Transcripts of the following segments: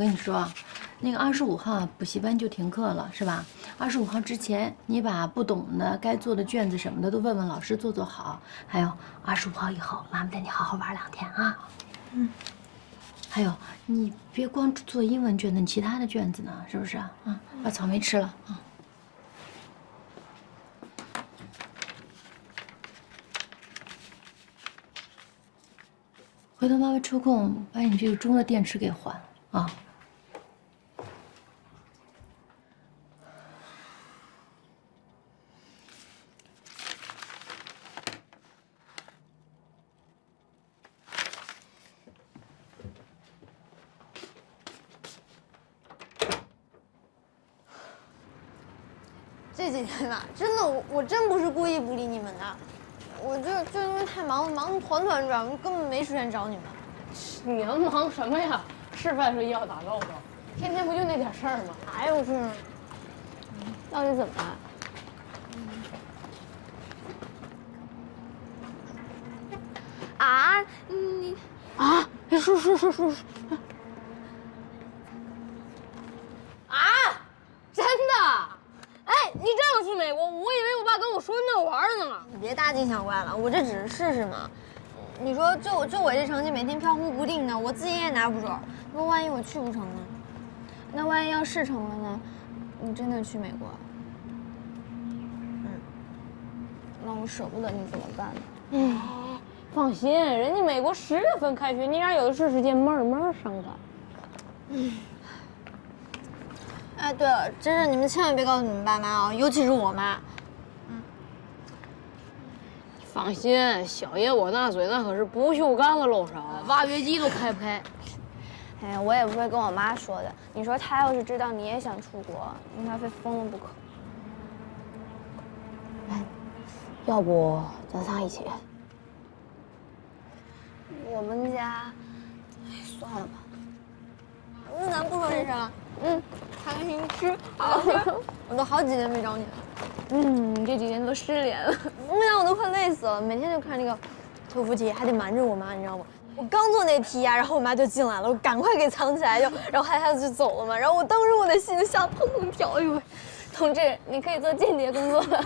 跟你说，那个25号补习班就停课了，是吧？25号之前，你把不懂的、该做的卷子什么的都问问老师，做好。还有25号以后，妈妈带你好好玩2天啊。嗯。还有，你别光做英文卷子，你其他的卷子呢？是不是啊？把草莓吃了啊。回头妈妈抽空把你这个钟的电池给换了啊。这几天啊，真的，我真不是故意不理你们的，我就因为太忙，忙得团团转，我根本没时间找你们。你能忙什么呀？吃饭睡觉打豆豆，天天不就那点事儿吗？哪有事？到底怎么了？啊，你啊！说。啊！真的？哎，你这样去美国，我以为我爸跟我说那玩的呢。你别大惊小怪了，我这只是试试嘛。你说就我这成绩每天飘忽不定的，我自己也拿不准。那万一我去不成呢？那万一要是成了呢？你真的去美国？那我舍不得你怎么办呢？放心，人家美国10月份开学，你俩有的是时间慢慢上课。哎，对了，真是你们千万别告诉你们爸妈啊，尤其是我妈。放心，小爷我那嘴那可是不锈钢的漏勺，挖掘机都开不开。哎，我也不会跟我妈说的。你说她要是知道你也想出国，应该非疯了不可。哎，要不咱仨一起？我们家，哎，算了吧。那咱不说这事了。开心吃，好好吃。我都好几年没找你了。你这几天都失联了。我都快累死了，每天就看那个托福题，还得瞒着我妈，你知道吗？我刚做那题呀，然后我妈就进来了，我赶快给藏起来，然后害她就走了嘛。然后当时我的心就吓砰砰跳，哎呦，同志，你可以做间谍工作了。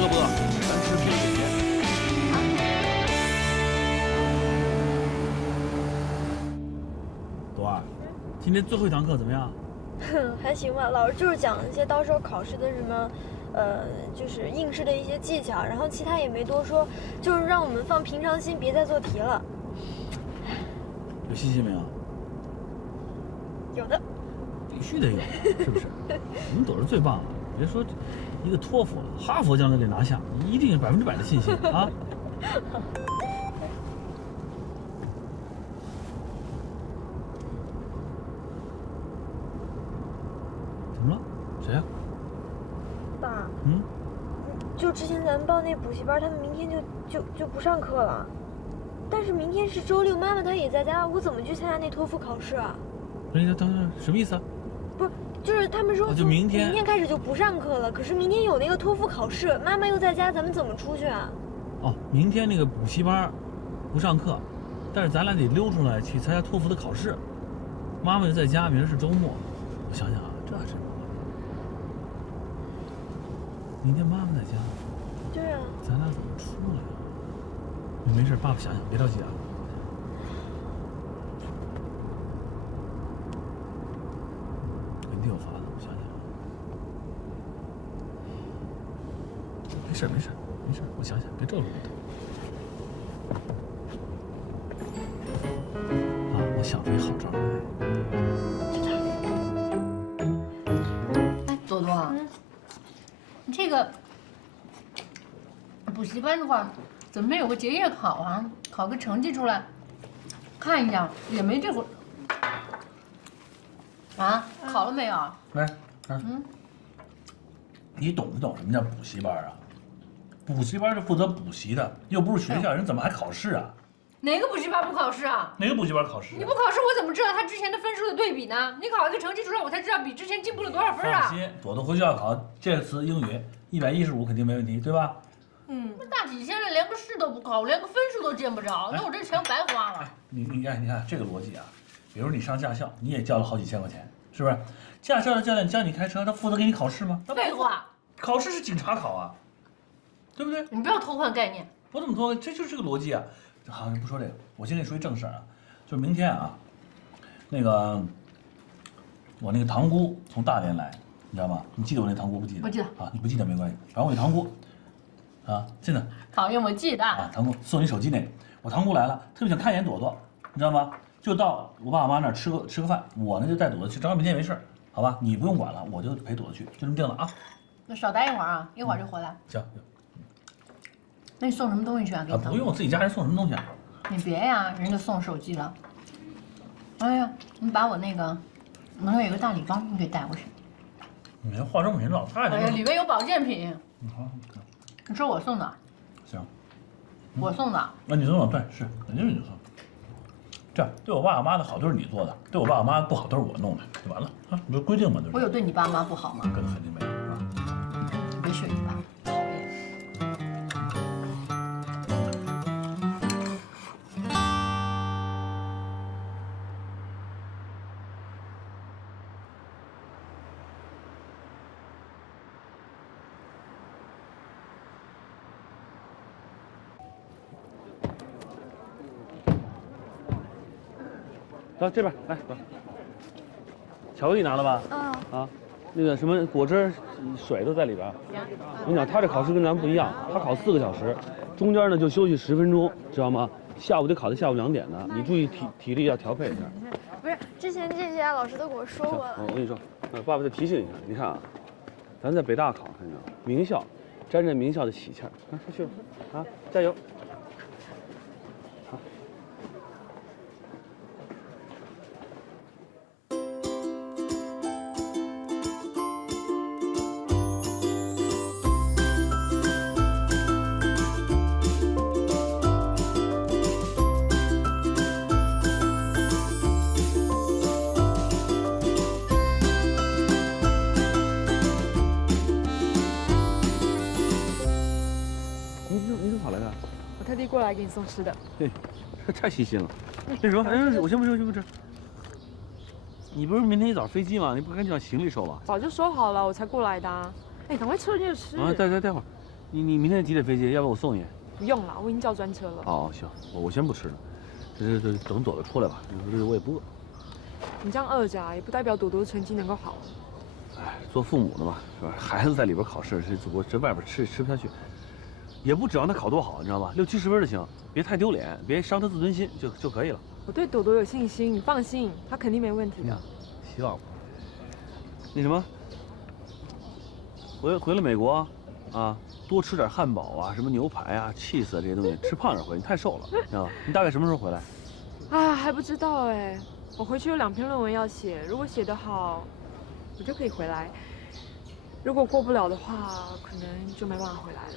饿不饿？咱吃便宜点。朵儿，今天最后一堂课怎么样？还行吧，老师就是讲一些到时候考试的什么，就是应试的一些技巧，然后其他也没多说，就是让我们放平常心，别再做题了。有信心没有？有的。必须得有，是不是？我们朵儿最棒了，别说一个托福了，哈佛将来给拿下，你一定有100%的信心啊！怎么了？谁呀？爸。嗯。就之前咱们报那补习班，他们明天就不上课了。但是明天是周六，妈妈她也在家，我怎么去参加那托福考试啊？不是，等什么意思啊？不是，就是他们说就明天开始就不上课了。可是明天有那个托福考试，妈妈又在家，咱们怎么出去啊？哦，明天那个补习班不上课，但是咱俩得溜出来去参加托福的考试。妈妈就在家，明儿是周末。我想想啊，这还真不会。明天妈妈在家。对啊。咱俩怎么出来啊？没事，爸爸想想，别着急啊。肯定有法子，我想想。没事，我想想，别皱着眉头。啊，我想出一好招来。朵朵，你这个补习班的话，怎么没有个结业考啊？考个成绩出来，看一下也没这会。啊，考了没有？来，你懂不懂什么叫补习班啊？补习班是负责补习的，又不是学校，人怎么还考试啊？哪个补习班不考试啊？哪个补习班考试？你不考试，我怎么知道他之前的分数的对比呢？你考一个成绩出来，我才知道比之前进步了多少分啊！放心，朵朵回学校考这次英语115肯定没问题，对吧？那大体现在连个试都不考，连个分数都见不着，那我这钱白花了。你看这个逻辑啊，比如你上驾校，你也交了好几千块钱，是不是？驾校的教练教你开车，他负责给你考试吗？废话，考试是警察考啊，对不对？你不要偷换概念。我怎么说？这就是这个逻辑啊！好，不说这个，我先跟你说一正事儿啊，就是明天啊，那个我那个堂姑从大连来，你知道吗？你记得我那堂姑不记得？不记得啊，你不记得没关系，反正我那堂姑啊，真的讨厌，我记得。啊，堂姑送你手机那个，我堂姑来了，特别想看一眼朵朵，你知道吗？就到我爸我妈那儿吃个饭，我呢就带朵朵去，正好明天也没事儿，好吧？你不用管了，我就陪朵朵去，就这么定了啊。那少待一会儿啊，一会儿就回来。行，那你送什么东西去啊？给你不用，自己家人送什么东西啊？你别呀，人家送手机了。哎呀，你把我那个门口有个大礼包，你给带过去。你这化妆品老太太。哎呀，里面有保健品。好，你说我送的？行。我送的。那你送的对，是肯定是你送的。这样对我爸我妈的好都是你做的，对我爸我妈不好都是我弄的，就完了啊！你不是规定吗？就是。我有对你爸妈不好吗？跟肯定没有，是吧？别学你爸，讨厌。到这边来，走。巧克力拿了吧？嗯。啊，那个什么果汁、水都在里边。我跟你讲，他这考试跟咱们不一样，他考4个小时，中间呢就休息10分钟，知道吗？下午得考到下午2点呢，你注意体力要调配一下。不是，之前这些老师都跟我说过了。我跟你说，爸爸再提醒一下，你看啊，咱在北大考，看见没有？名校，沾着名校的喜气儿。啊，快去吧，啊，加油！你怎么跑来的？我特地过来给你送吃的。嘿，这太细心了。那什么，哎，我先不吃，我先不吃。你不是明天一早飞机吗？你不赶紧把行李收了？早就收好了，我才过来的啊。哎，赶快吃了就吃。啊，待会儿。你明天几点飞机？要不我送你？不用了，我已经叫专车了。哦，行，我先不吃了。这等朵朵出来吧。这我也不饿。你这样饿着啊，也不代表朵朵成绩能够好。哎，做父母的嘛，是吧？孩子在里边考试，我这外边吃不下去。也不指望他考多好，你知道吧？60、70分就行，别太丢脸，别伤他自尊心就可以了。我对朵朵有信心，你放心，她肯定没问题的。希望吧。那什么，回了美国，啊，多吃点汉堡啊，什么牛排啊、cheese 啊这些东西，吃胖点回，你太瘦了，知道吧？你大概什么时候回来？啊，还不知道哎。我回去有2篇论文要写，如果写得好，我就可以回来；如果过不了的话，可能就没办法回来了。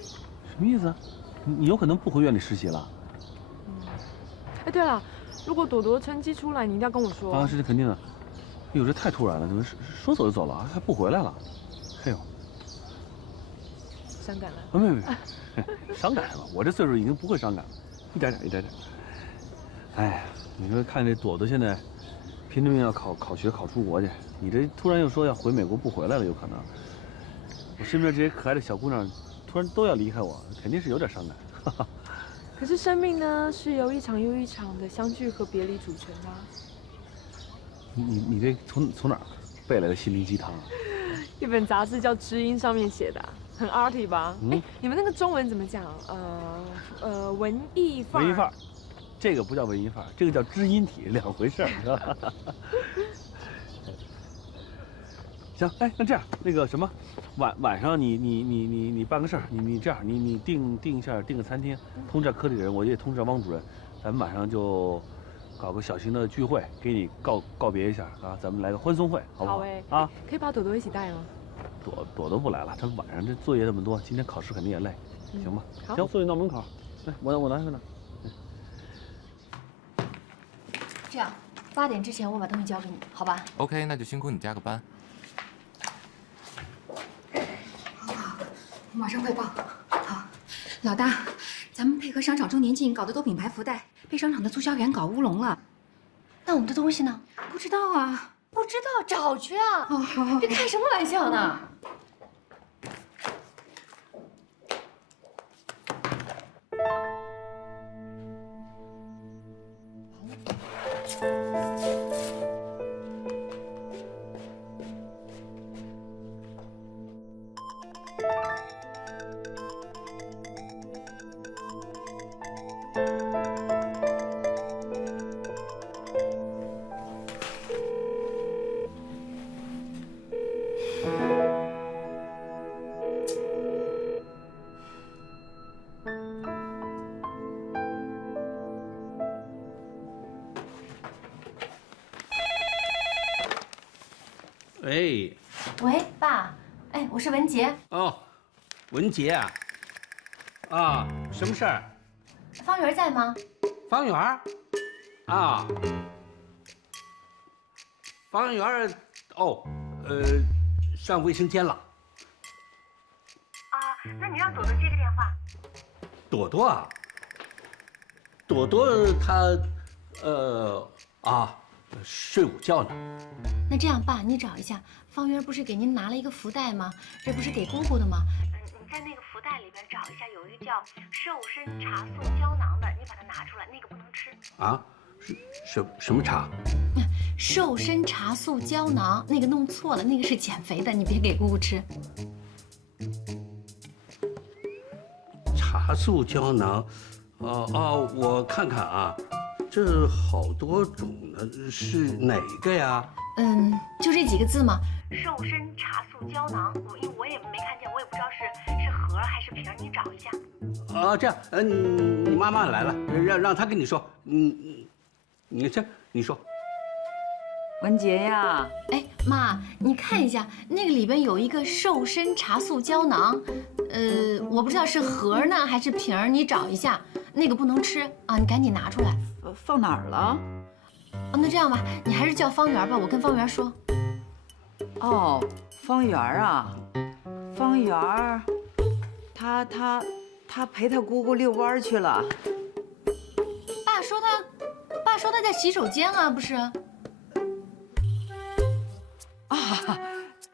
什么意思？你有可能不回院里实习了？哎，对了，如果朵朵成绩出来，你一定要跟我说。啊，是肯定的。哎呦，这太突然了，怎么说走就走了，还不回来了？哎呦，伤感了。没，伤感什么？我这岁数已经不会伤感了，一点点。哎呀，你说看这朵朵现在拼着命要考学考出国去，你这突然又说要回美国不回来了，有可能。我身边这些可爱的小姑娘突然都要离开我，肯定是有点伤感。可是生命呢，是由一场又一场的相聚和别离组成的。你这从哪儿背来的心灵鸡汤啊？一本杂志叫《知音》上面写的，很 arty 吧？哎，你们那个中文怎么讲？文艺范儿。文艺范儿，这个不叫文艺范儿，这个叫知音体，两回事儿，是吧？行，哎，那这样，那个什么，晚上你办个事儿，你这样，你订个餐厅，通知科里人，我也通知汪主任，咱们晚上就搞个小型的聚会，给你告别一下啊，咱们来个欢送会，好不好？好哎，啊，可以把朵朵一起带吗？朵都不来了，她晚上这作业那么多，今天考试肯定也累，行吧？好，行，送你到门口，来，我拿去呢。这样，8点之前我把东西交给你，好吧？ OK， 那就辛苦你加个班。好，我马上汇报。好，老大，咱们配合商场周年庆搞的都品牌福袋，被商场的促销员搞乌龙了。那我们的东西呢？不知道啊。不知道，找去啊！哦，好，这开什么玩笑呢？喂，喂，爸，哎，我是文杰。哦，文杰啊，啊，什么事儿？方圆在吗？方圆儿，啊，方圆儿，哦，上卫生间了。啊，那你让朵朵接个电话。朵朵啊，朵朵她，睡午觉呢。那这样，爸，你找一下，方圆不是给您拿了一个福袋吗？这不是给姑姑的吗？你在那个福袋里边找一下，有一个叫瘦身茶素胶囊的，你把它拿出来，那个不能吃。啊，什么茶？瘦身茶素胶囊，那个弄错了，那个是减肥的，你别给姑姑吃。茶素胶囊，我看看啊，这好多种呢，是哪个呀？就这几个字嘛。瘦身茶素胶囊，因为我也没看见，我也不知道是盒还是瓶，你找一下。这样，你妈妈来了，让她跟你说，你说。文杰呀，哎，妈，你看一下，那个里边有一个瘦身茶素胶囊，我不知道是盒呢还是瓶儿，你找一下，那个不能吃啊，你赶紧拿出来。放哪儿了？那这样吧，你还是叫方圆吧，我跟方圆说。哦，方圆啊，方圆，他陪他姑姑遛弯去了。爸说他在洗手间啊，不是？啊，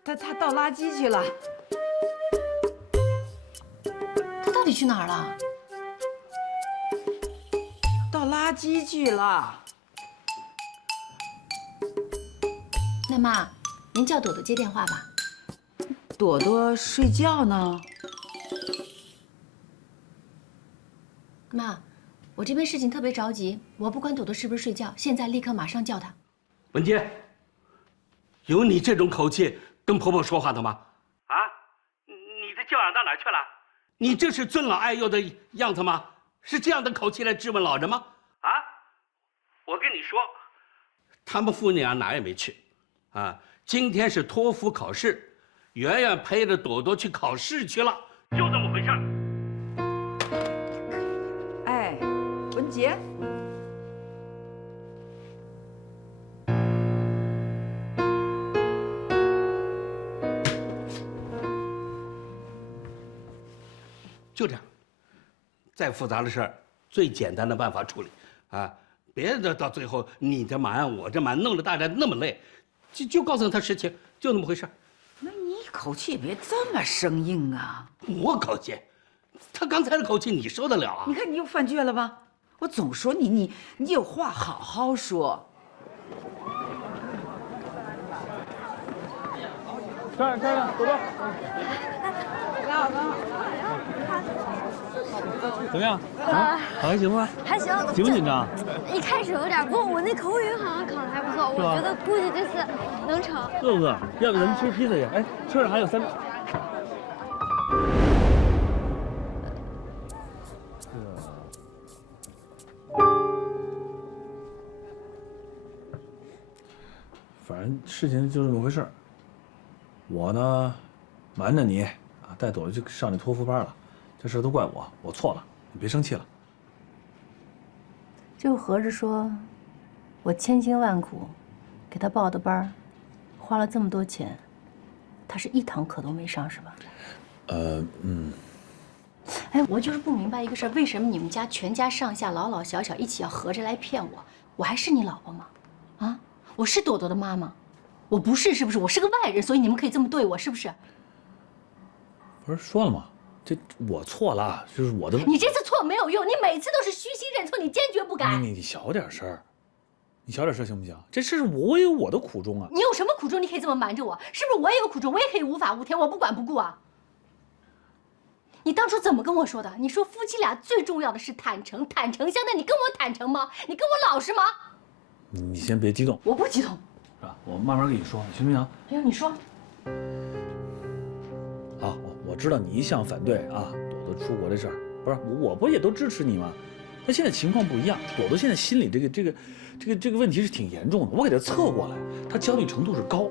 他倒垃圾去了。他到底去哪儿了？倒垃圾去了。那妈，您叫朵朵接电话吧。朵朵睡觉呢。妈，我这边事情特别着急，我不管朵朵是不是睡觉，现在立刻马上叫她。文杰，有你这种口气跟婆婆说话的吗？啊，你的教养到哪儿去了？你这是尊老爱幼的样子吗？是这样的口气来质问老人吗？啊，我跟你说，他们父女哪也没去，啊，今天是托福考试，圆圆陪着朵朵去考试去了，就这么回事儿。哎，文杰。就这样，再复杂的事儿，最简单的办法处理，啊，别到最后你这瞒我这瞒，弄得大家那么累，就告诉他实情，就那么回事。那你口气别这么生硬啊！我口气，他刚才的口气你受得了啊？你看你又犯倔了吧？我总说你有话好好说。看看，朵朵。老公。怎么样？啊，考还行吗？还行。紧不紧张？一开始有点，不过我那口语好像考得还不错，我觉得估计这次能成。饿不饿？要不咱们吃披萨去？哎，车上还有3。反正事情就这么回事儿。我呢，瞒着你啊，带朵朵去上那托福班了，这事都怪我错了，你别生气了。这个合着说，我千辛万苦给他报的班，花了这么多钱，他是一堂课都没上是吧？哎，我就是不明白一个事儿，为什么你们家全家上下老老小小一起要合着来骗我？我还是你老婆吗？啊，我是朵朵的妈妈，我不是是不是？我是个外人，所以你们可以这么对我是不是？不是说了吗？这我错了，就是我的。你这次错没有用，你每次都是虚心认错，你坚决不改。你小点声儿，你小点声行不行？这事我也有我的苦衷啊。你有什么苦衷？你可以这么瞒着我，是不是？我也有苦衷，我也可以无法无天，我不管不顾啊。你当初怎么跟我说的？你说夫妻俩最重要的是坦诚，坦诚相待。你跟我坦诚吗？你跟我老实吗？你先别激动，我不激动，是吧？我慢慢跟你说，行不行？哎呦，你说。好，我知道你一向反对啊，朵朵出国这事儿，不是我不也都支持你吗？但现在情况不一样，朵朵现在心里这个问题是挺严重的，我给她测过来，她焦虑程度是高，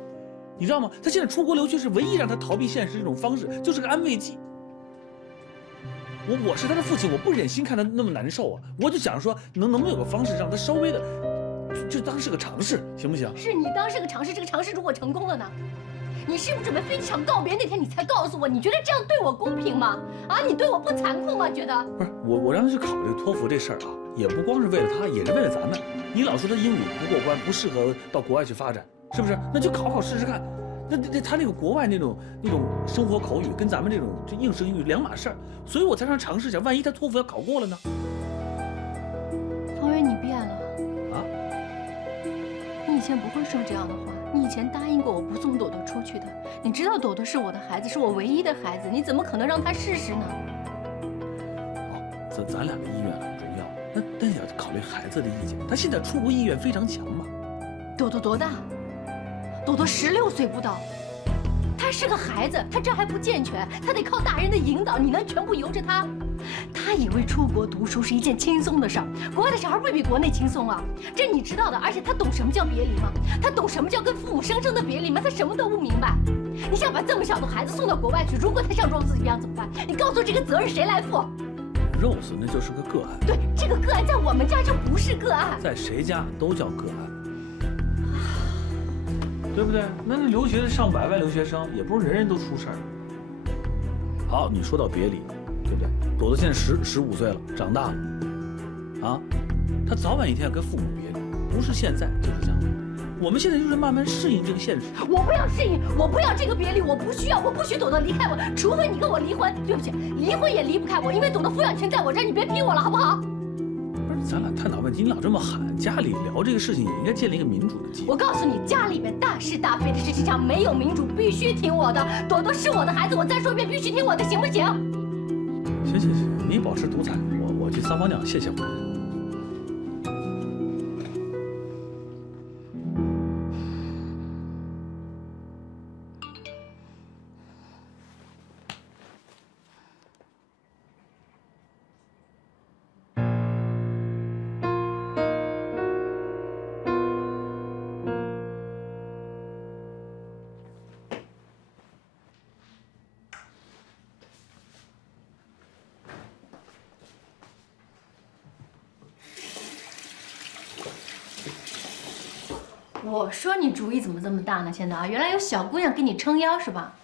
你知道吗？她现在出国留学是唯一让她逃避现实这种方式，就是个安慰剂。我是她的父亲，我不忍心看她那么难受啊！我就想说，能不能有个方式让她稍微的，就当是个尝试，行不行？是你当是个尝试，这个尝试如果成功了呢？你是不是准备飞机场告别那天你才告诉我？你觉得这样对我公平吗？啊，你对我不残酷吗？觉得？不是我让她去考这个托福这事儿啊，也不光是为了她，也是为了咱们。你老说她英语不过关，不适合到国外去发展，是不是？那就考试试看。那他那个国外那种生活口语跟咱们这应试英语两码事儿，所以我才让他尝试一下，万一他托福要考过了呢？方圆，你变了啊！你以前不会说这样的话，你以前答应过我不送朵朵出去的。你知道朵朵是我的孩子，是我唯一的孩子，你怎么可能让她试试呢？哦，咱俩的意愿很重要，但也要考虑孩子的意见。他现在出国意愿非常强嘛。朵朵多大？朵朵16岁不到，他是个孩子，他这还不健全，他得靠大人的引导，你能全部由着他？他以为出国读书是一件轻松的事儿，国外的小孩未必国内轻松啊，这你知道的。而且他懂什么叫别离吗？他懂什么叫跟父母生生的别离吗？他什么都不明白。你想把这么小的孩子送到国外去，如果他像 Rose 一样怎么办？你告诉我这个责任谁来负？Rose 那就是个个案。对，这个个案在我们家就不是个案，在谁家都叫个案。对不对？那留学的上百万留学生，也不是人人都出事儿。好，你说到别离，对不对？朵朵现在15岁了，长大了，啊，她早晚一天要跟父母别离，不是现在就是将来。我们现在就是慢慢适应这个现实。我不要适应，我不要这个别离，我不需要，我不许朵朵离开我，除非你跟我离婚。对不起，离婚也离不开我，因为朵朵抚养权在我这儿，你别逼我了，好不好？咱俩探讨问题，你老这么喊，家里聊这个事情也应该建立一个民主的基础。我告诉你，家里面大是大非的事情上没有民主，必须听我的。朵朵是我的孩子，我再说一遍，必须听我的，行不行？行，你保持独裁，我去桑房娘谢谢我。我说你主意怎么这么大呢？现在啊，原来有小姑娘给你撑腰是吧？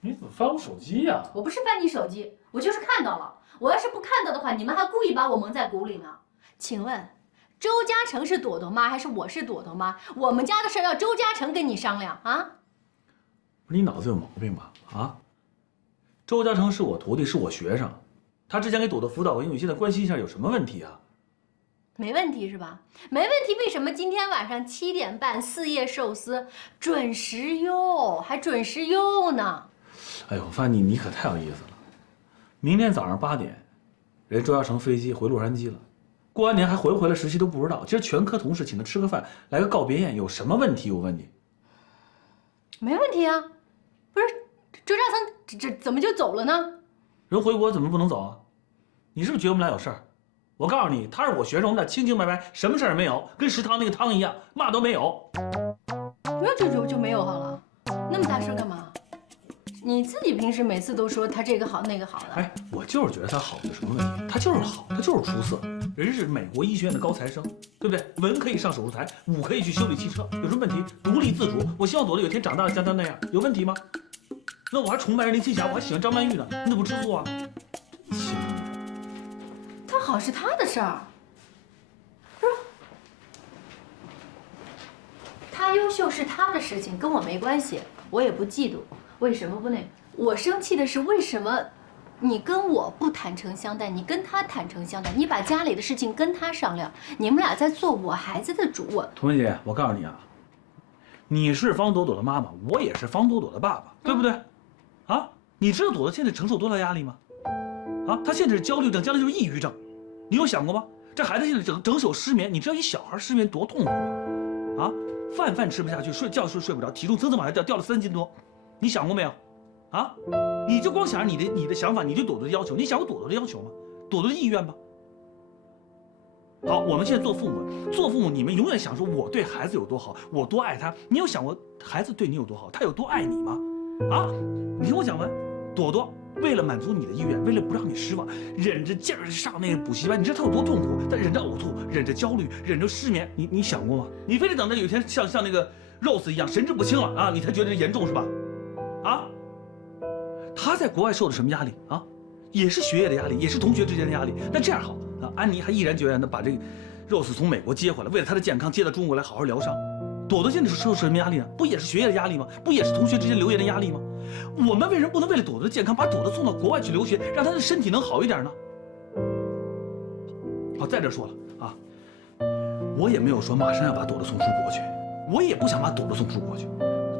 你怎么翻我手机呀？我不是翻你手机，我就是看到了。我要是不看到的话，你们还故意把我蒙在鼓里呢。请问，周嘉诚是朵朵妈还是我是朵朵妈？我们家的事要周嘉诚跟你商量啊？不是你脑子有毛病吧？啊？周嘉诚是我徒弟，是我学生，他之前给朵朵辅导过英语，现在关心一下有什么问题啊？没问题是吧？没问题，为什么今天晚上7点半4叶寿司准时哟，还准时哟呢？哎呦，我发现你可太有意思了。明天早上8点，人周嘉诚飞机回洛杉矶了，过完年还回不回来实习都不知道。今儿全科同事请他吃个饭，来个告别宴，有什么问题？我问你。没问题啊，不是周嘉诚这怎么就走了呢？人回国怎么不能走啊？你是不是觉得我们俩有事儿？我告诉你，他是我学生，我们俩清清白白，什么事儿也没有，跟食堂那个汤一样，嘛都没有。就没有好了，那么大声干嘛？你自己平时每次都说他这个好那个好的。哎，我就是觉得他好，有什么问题？他就是好，他就是出色。人是美国医学院的高材生，对不对？文可以上手术台，武可以去修理汽车，有什么问题？独立自主。我希望朵朵有一天长大了像她那样，有问题吗？那我还崇拜林青霞，我还喜欢张曼玉呢，你怎么不知足啊？他好是他的事儿，不是他优秀是他的事情，跟我没关系，我也不嫉妒。为什么不那？我生气的是为什么？你跟我不坦诚相待，你跟他坦诚相待，你把家里的事情跟他商量，你们俩在做我孩子的主。童文姐，我告诉你啊，你是方朵朵的妈妈，我也是方朵朵的爸爸，对不对？啊，你知道朵朵现在承受多大压力吗？啊，她现在是焦虑症，将来就是抑郁症，你有想过吗？这孩子现在整宿失眠，你知道一小孩失眠多痛苦啊！啊，饭吃不下去，睡觉睡不着，体重蹭往下掉了3斤多，你想过没有？啊，你就光想着你的想法，你对朵朵的要求，你想过朵朵的要求吗？朵朵的意愿吗？好，我们现在做父母，你们永远想说我对孩子有多好，我多爱他。你有想过孩子对你有多好，他有多爱你吗？啊，你听我讲完，朵朵为了满足你的意愿，为了不让你失望，忍着劲儿上那个补习班，你知道他有多痛苦？他忍着呕吐，忍着焦虑，忍着失眠，你想过吗？你非得等着有一天像那个 Rose 一样神志不清了啊，你才觉得严重是吧？啊？他在国外受的什么压力啊？也是学业的压力，也是同学之间的压力。那这样好啊，安妮还毅然决然的把这个 Rose 从美国接回来，为了他的健康接到中国来好好疗伤。朵朵现在受什么压力呢？不也是学业的压力吗？不也是同学之间留言的压力吗？我们为什么不能为了朵朵的健康，把朵朵送到国外去留学，让她的身体能好一点呢？好，再者说了啊，我也没有说马上要把朵朵送出国去，我也不想把朵朵送出国去。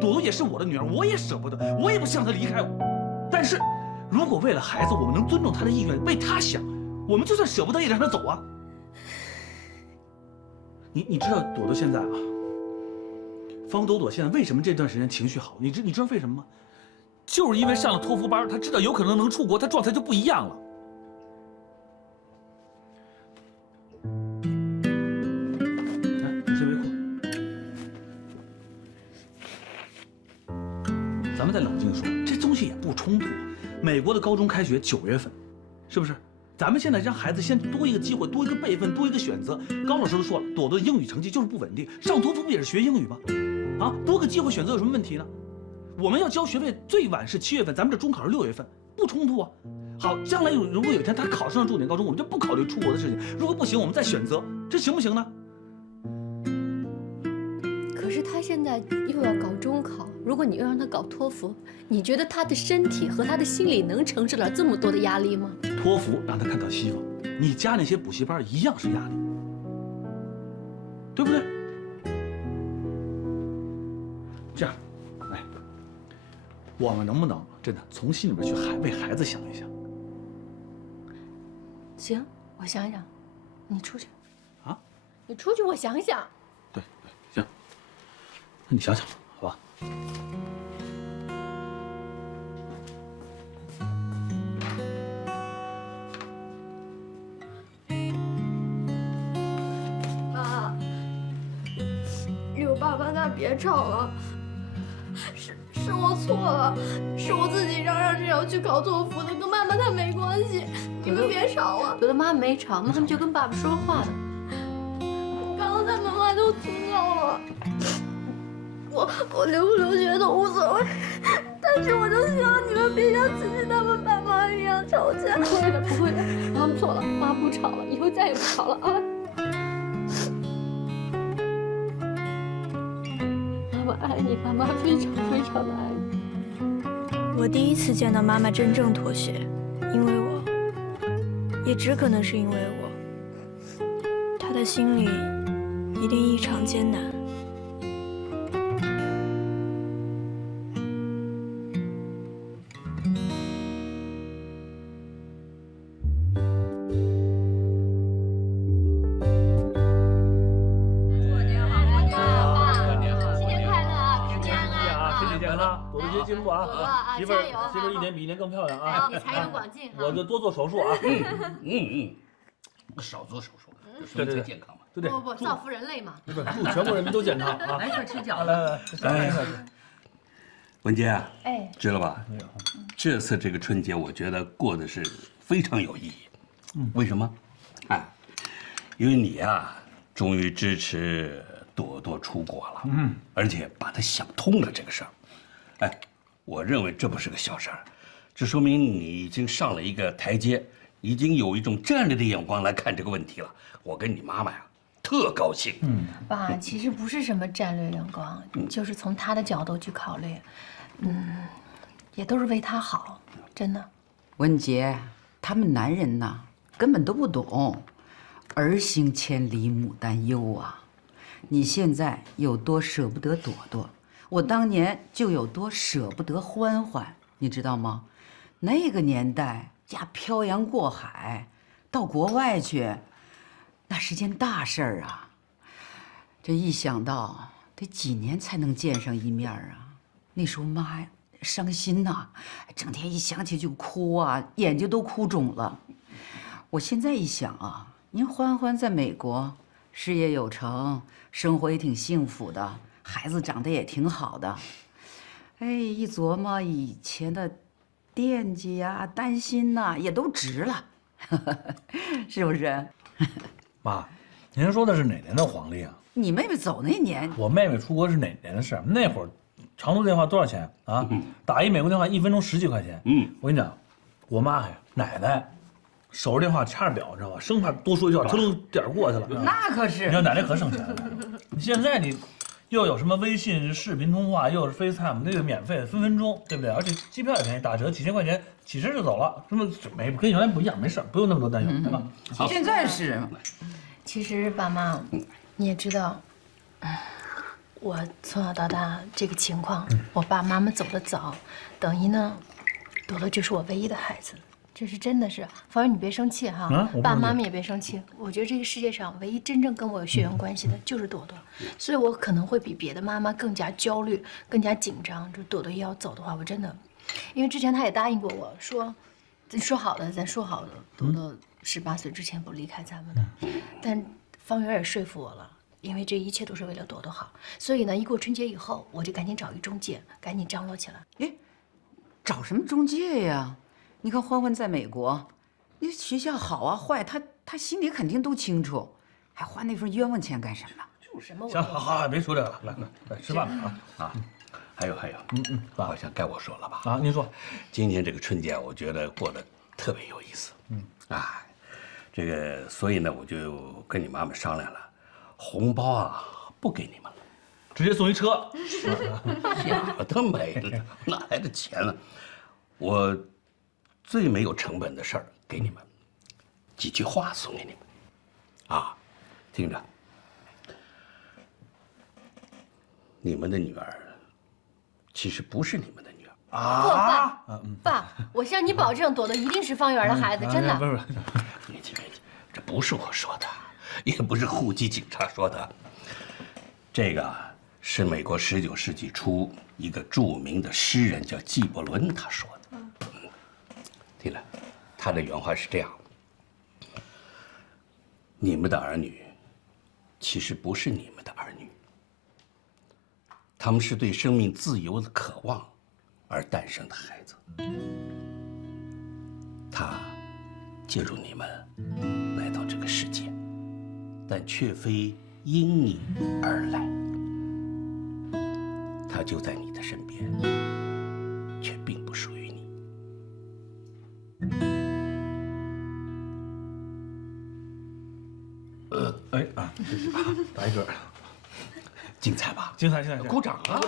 朵朵也是我的女儿，我也舍不得，我也不希望她离开我。但是，如果为了孩子，我们能尊重她的意愿，为她想，我们就算舍不得也让她走啊。你知道朵朵现在啊，方朵朵现在为什么这段时间情绪好？你知道为什么吗？就是因为上了托福班，她知道有可能能出国，她状态就不一样了。来，你先别哭。咱们再冷静说，这东西也不冲突。美国的高中开学9月份，是不是？咱们现在让孩子先多一个机会，多一个备份，多一个选择。高老师都说了，朵朵的英语成绩就是不稳定，上托福不也是学英语吗？啊，多个机会选择有什么问题呢？我们要交学费，最晚是7月份，咱们这中考是6月份，不冲突啊。好，将来如果有一天他考上重点高中，我们就不考虑出国的事情。如果不行，我们再选择，这行不行呢？可是他现在又要搞中考，如果你又让他搞托福，你觉得他的身体和他的心理能承受了这么多的压力吗？托福让他看到希望，你加那些补习班一样是压力，对不对？这样，哎，我们能不能真的从心里边去为孩子想一想？行，我想想，你出去。啊？你出去，我想想。对，行。那你想想，好吧？妈，爸爸，那别吵了。是我错了，是我自己嚷着要去考托福的，跟妈妈她没关系。你们别吵了。朵朵妈没吵，妈妈就跟爸爸说话呢。我刚刚在门外都听到了。我留不留学都无所谓，但是我就希望你们别像琪琪他们爸妈一样吵架。不会的，不会的，妈错了，妈不吵了，以后再也不吵了啊。妈妈爱你，妈妈非常非常的爱你。我第一次见到妈妈真正妥协，因为我，也只可能是因为我，她的心里一定异常艰难。进步啊！媳妇儿一年比一年更漂亮啊！你财源广进，我就多做手术啊！少做手术，身体健康嘛。对，不，造福人类嘛。不是，祝全国人民都健康啊！来一块吃饺子。来，文杰啊，哎，知道吧？这次这个春节，我觉得过的是非常有意义。为什么？哎，因为你呀，终于支持朵朵出国了，而且把她想通了这个事儿。哎，我认为这不是个小事儿，这说明你已经上了一个台阶，已经有一种战略的眼光来看这个问题了。我跟你妈妈呀，特高兴。爸，其实不是什么战略眼光，就是从他的角度去考虑，也都是为他好，真的。文杰，他们男人呐，根本都不懂“儿行千里母担忧”啊！你现在有多舍不得朵朵，我当年就有多舍不得欢欢，你知道吗？那个年代呀，漂洋过海到国外去，那是件大事儿啊！这一想到得几年才能见上一面啊，那时候妈呀，伤心呐，整天一想起就哭啊，眼睛都哭肿了。我现在一想啊，您欢欢在美国事业有成，生活也挺幸福的，孩子长得也挺好的。哎，一琢磨以前的惦记呀、担心呐，也都值了，是不是？妈，您说的是哪年的黄历啊？你妹妹走那年，我妹妹出国是哪年的事？那会儿长途电话多少钱啊？打一美国电话1分钟10几块钱。我跟你讲，我妈呀，奶奶守着电话掐着表，知道吧？生怕多说一句话，腾点过去了。那可是。你看奶奶可省钱了。你现在你又有什么微信视频通话，又是 FaceTime， 那个免费分分钟，对不对？而且机票也便宜，打折几千块钱，起身就走了。什么没跟原来不一样，没事，不用那么多担忧，对吧？现在是。其实爸妈，你也知道，我从小到大这个情况，我爸妈妈走得早，等于呢，朵朵就是我唯一的孩子，这是真的是。方圆，你别生气哈，爸妈妈也别生气。我觉得这个世界上唯一真正跟我有血缘关系的就是朵朵，所以我可能会比别的妈妈更加焦虑，更加紧张。就朵朵一要走的话，我真的，因为之前他也答应过我说，咱说好的，朵朵18岁之前不离开咱们的。但方圆也说服我了。因为这一切都是为了朵朵好，所以呢，一过春节以后，我就赶紧找一中介，赶紧张罗起来。哎，找什么中介呀？你看欢欢在美国，那学校好啊坏，他心里肯定都清楚，还花那份冤枉钱干什么？什么？行，好，别说这个了，来吃饭吧啊！还有，好像该我说了吧？啊，您说，今年这个春节，我觉得过得特别有意思。这个，所以呢，我就跟你妈妈商量了。红包啊，不给你们了，直接送一车。想得美了，哪来的钱呢？我最没有成本的事儿给你们，几句话送给你们，啊，听着，你们的女儿其实不是你们的女儿啊！爸，我向你保证，朵朵一定是方圆的孩子，真的。不是，别急，这不是我说的。也不是户籍警察说的，这个是美国19世纪初一个著名的诗人叫纪伯伦他说的。听了，他的原话是这样：你们的儿女，其实不是你们的儿女，他们是对生命自由的渴望而诞生的孩子。他借助你们来到这个世界。但却非因你而来，他就在你的身边，却并不属于你。打一嗝，精彩吧？精彩，鼓掌啊！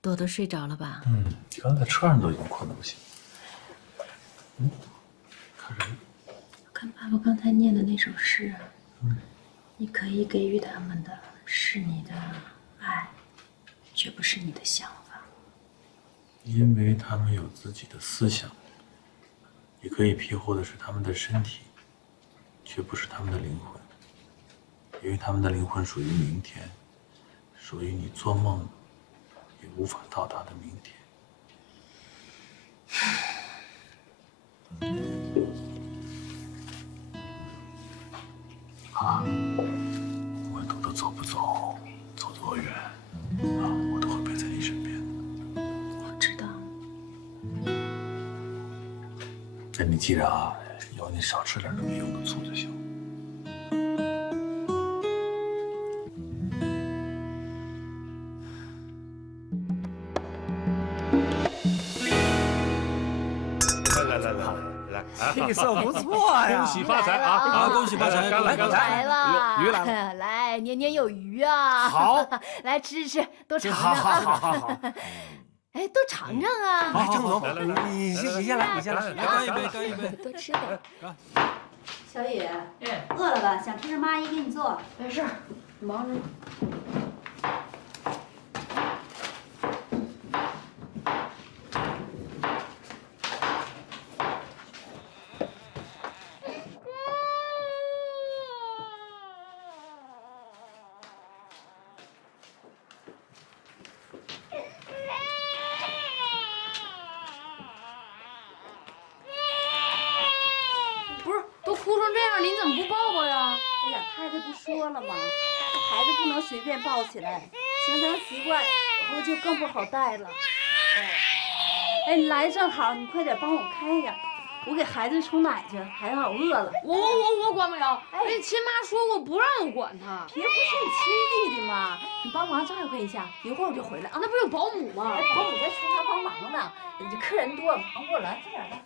朵朵睡着了吧？刚才车上都已经困得不行。看谁？看爸爸刚才念的那首诗啊。你可以给予他们的是你的爱，却不是你的想法。因为他们有自己的思想。你可以庇护的是他们的身体，却不是他们的灵魂。因为他们的灵魂属于明天，属于你做梦也无法到达的明天。这你记着啊，以后你少吃点那没用的醋就行。来，气色不错呀！恭喜发财啊！恭喜发财！来了，鱼来了，来年年有余啊！好，来吃吃，多尝尝好。哎，多尝尝啊！来，郑总，你先来，你先来，干一杯，干一杯，多吃点。小雨，饿了吧？想吃什么？阿姨给你做。没事，忙着呢。哭成这样，您怎么不抱抱呀？哎呀，太太不说了吗？这孩子不能随便抱起来，形成习惯以后就更不好带了。哎，你来正好，你快点帮我开呀，我给孩子冲奶去，孩子好饿了。我管不了，那亲妈说过不让我管他。别不是你亲弟弟吗？你帮忙照顾一下，一会儿我就回来啊。那不有保姆吗？哎，保姆在厨房帮忙呢，这客人多，忙不过来，快点来。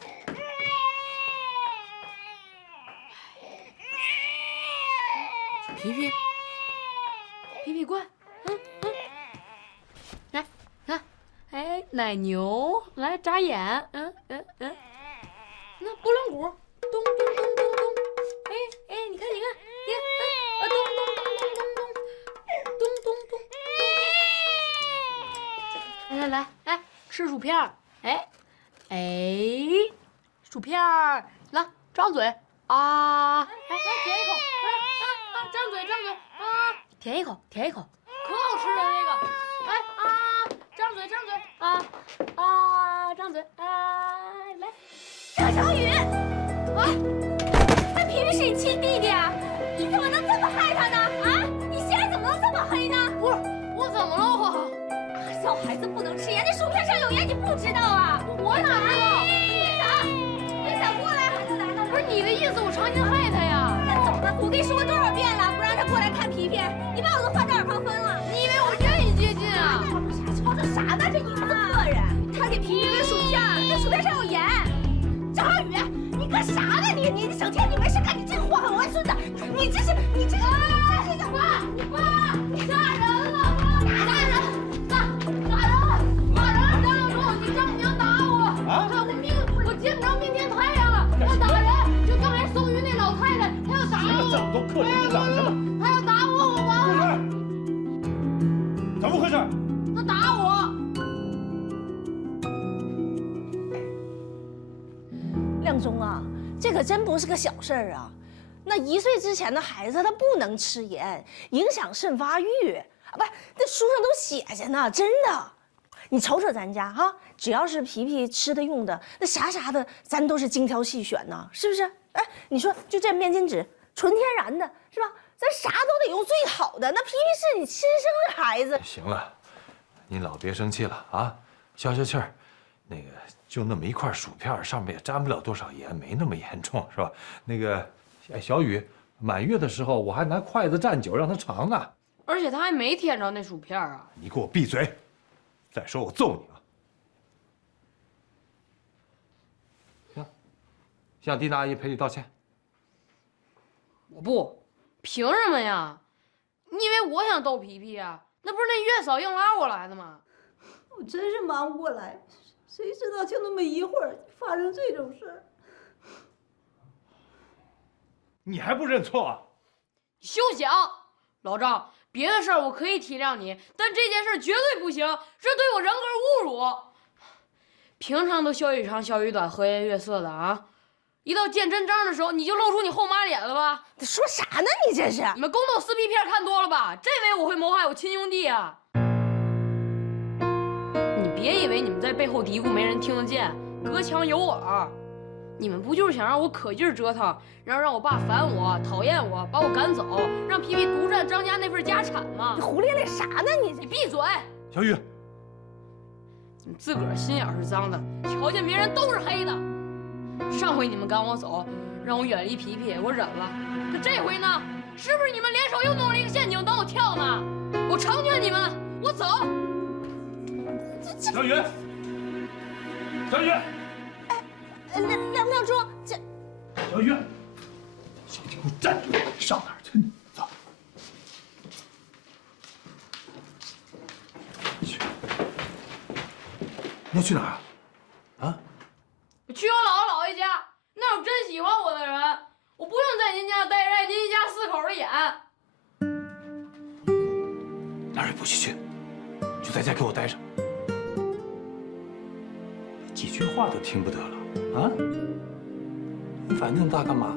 皮皮乖，来看，哎，奶牛，来眨眼，那拨浪鼓，咚咚咚咚咚，哎，你看，咚咚咚咚咚咚，咚咚咚，来，哎，吃薯片儿，哎，薯片儿，来张嘴啊，来舔一口，来张嘴啊，舔一口，可好吃了那个，来啊，张嘴张嘴来，张小雨，那皮皮是你亲弟弟啊，你怎么能这么害他呢？啊，你心眼怎么能这么黑呢？不是，我怎么了我？小孩子不能吃盐，那薯片上有盐，你不知道啊？我哪知道？你想过来，孩子来了。不是你的意思，我常年害他呀？那怎么办？我跟你说过多少遍了，不让他过来看皮皮，你把我都换到耳旁风了。你以为我愿意接近啊？吵着啥呢？这你是客人，他给皮皮喂薯片，那薯片上有盐。张小雨，你干啥呢？你整天你没事干，你这个祸害我外孙子，你这是个。爸，你杀人了！我见不着明天太阳了，他打人，就刚才送鱼那老太太，他要打我。这么多客人，你嚷什么？他要打我，我完了。怎么回事？他打我。亮中啊，这可真不是个小事儿啊。那1岁之前的孩子他不能吃盐，影响肾发育啊！不是，这书上都写着呢，真的。你瞅瞅咱家哈，只要是皮皮吃的用的，那啥的，咱都是精挑细选呢，是不是？哎，你说就这面巾纸，纯天然的，是吧？咱啥都得用最好的。那皮皮是你亲生的孩子。行了，您老别生气了啊，消消气儿。那个就那么一块薯片，上面也沾不了多少盐，没那么严重，是吧？那个，哎，小雨，满月的时候我还拿筷子蘸酒让他尝呢。而且他还没舔着那薯片啊！你给我闭嘴！再说我揍你了。行，向蒂娜阿姨赔礼道歉。我不，凭什么呀？你以为我想逗皮皮呀？那不是那月嫂硬拉我来的吗？我真是忙不过来，谁知道就那么一会儿发生这种事儿。你还不认错啊？休想！老张，别的事儿我可以体谅你，但这件事绝对不行，这对我人格侮辱。平常都笑语长、笑语短、和颜悦色的啊，一到见真章的时候，你就露出你后妈脸了吧？说啥呢？你这是？你们宫斗撕逼片看多了吧？这回我会谋害我亲兄弟啊！你别以为你们在背后嘀咕没人听得见，隔墙有耳。你们不就是想让我可劲儿折腾，然后让我爸烦我、讨厌我，把我赶走，让皮皮独占张家那份家产吗？你胡咧咧啥呢？你闭嘴！小雨，你们自个儿心眼是脏的，瞧见别人都是黑的。上回你们赶我走，让我远离皮皮，我忍了。可这回呢，是不是你们联手又弄了一个陷阱等我跳呢？我成全你们，我走。小雨，小雨，亮叔，这小雨，小雨，给我站住！上哪儿去？走。去。你要去哪儿啊？啊？我去我姥姥姥爷家，那有真喜欢我的人，我不用在您家待着，爱您一家4口的演。哪儿也不许去，就在家给我待着。几句话都听不得了啊！你反应那么大干嘛？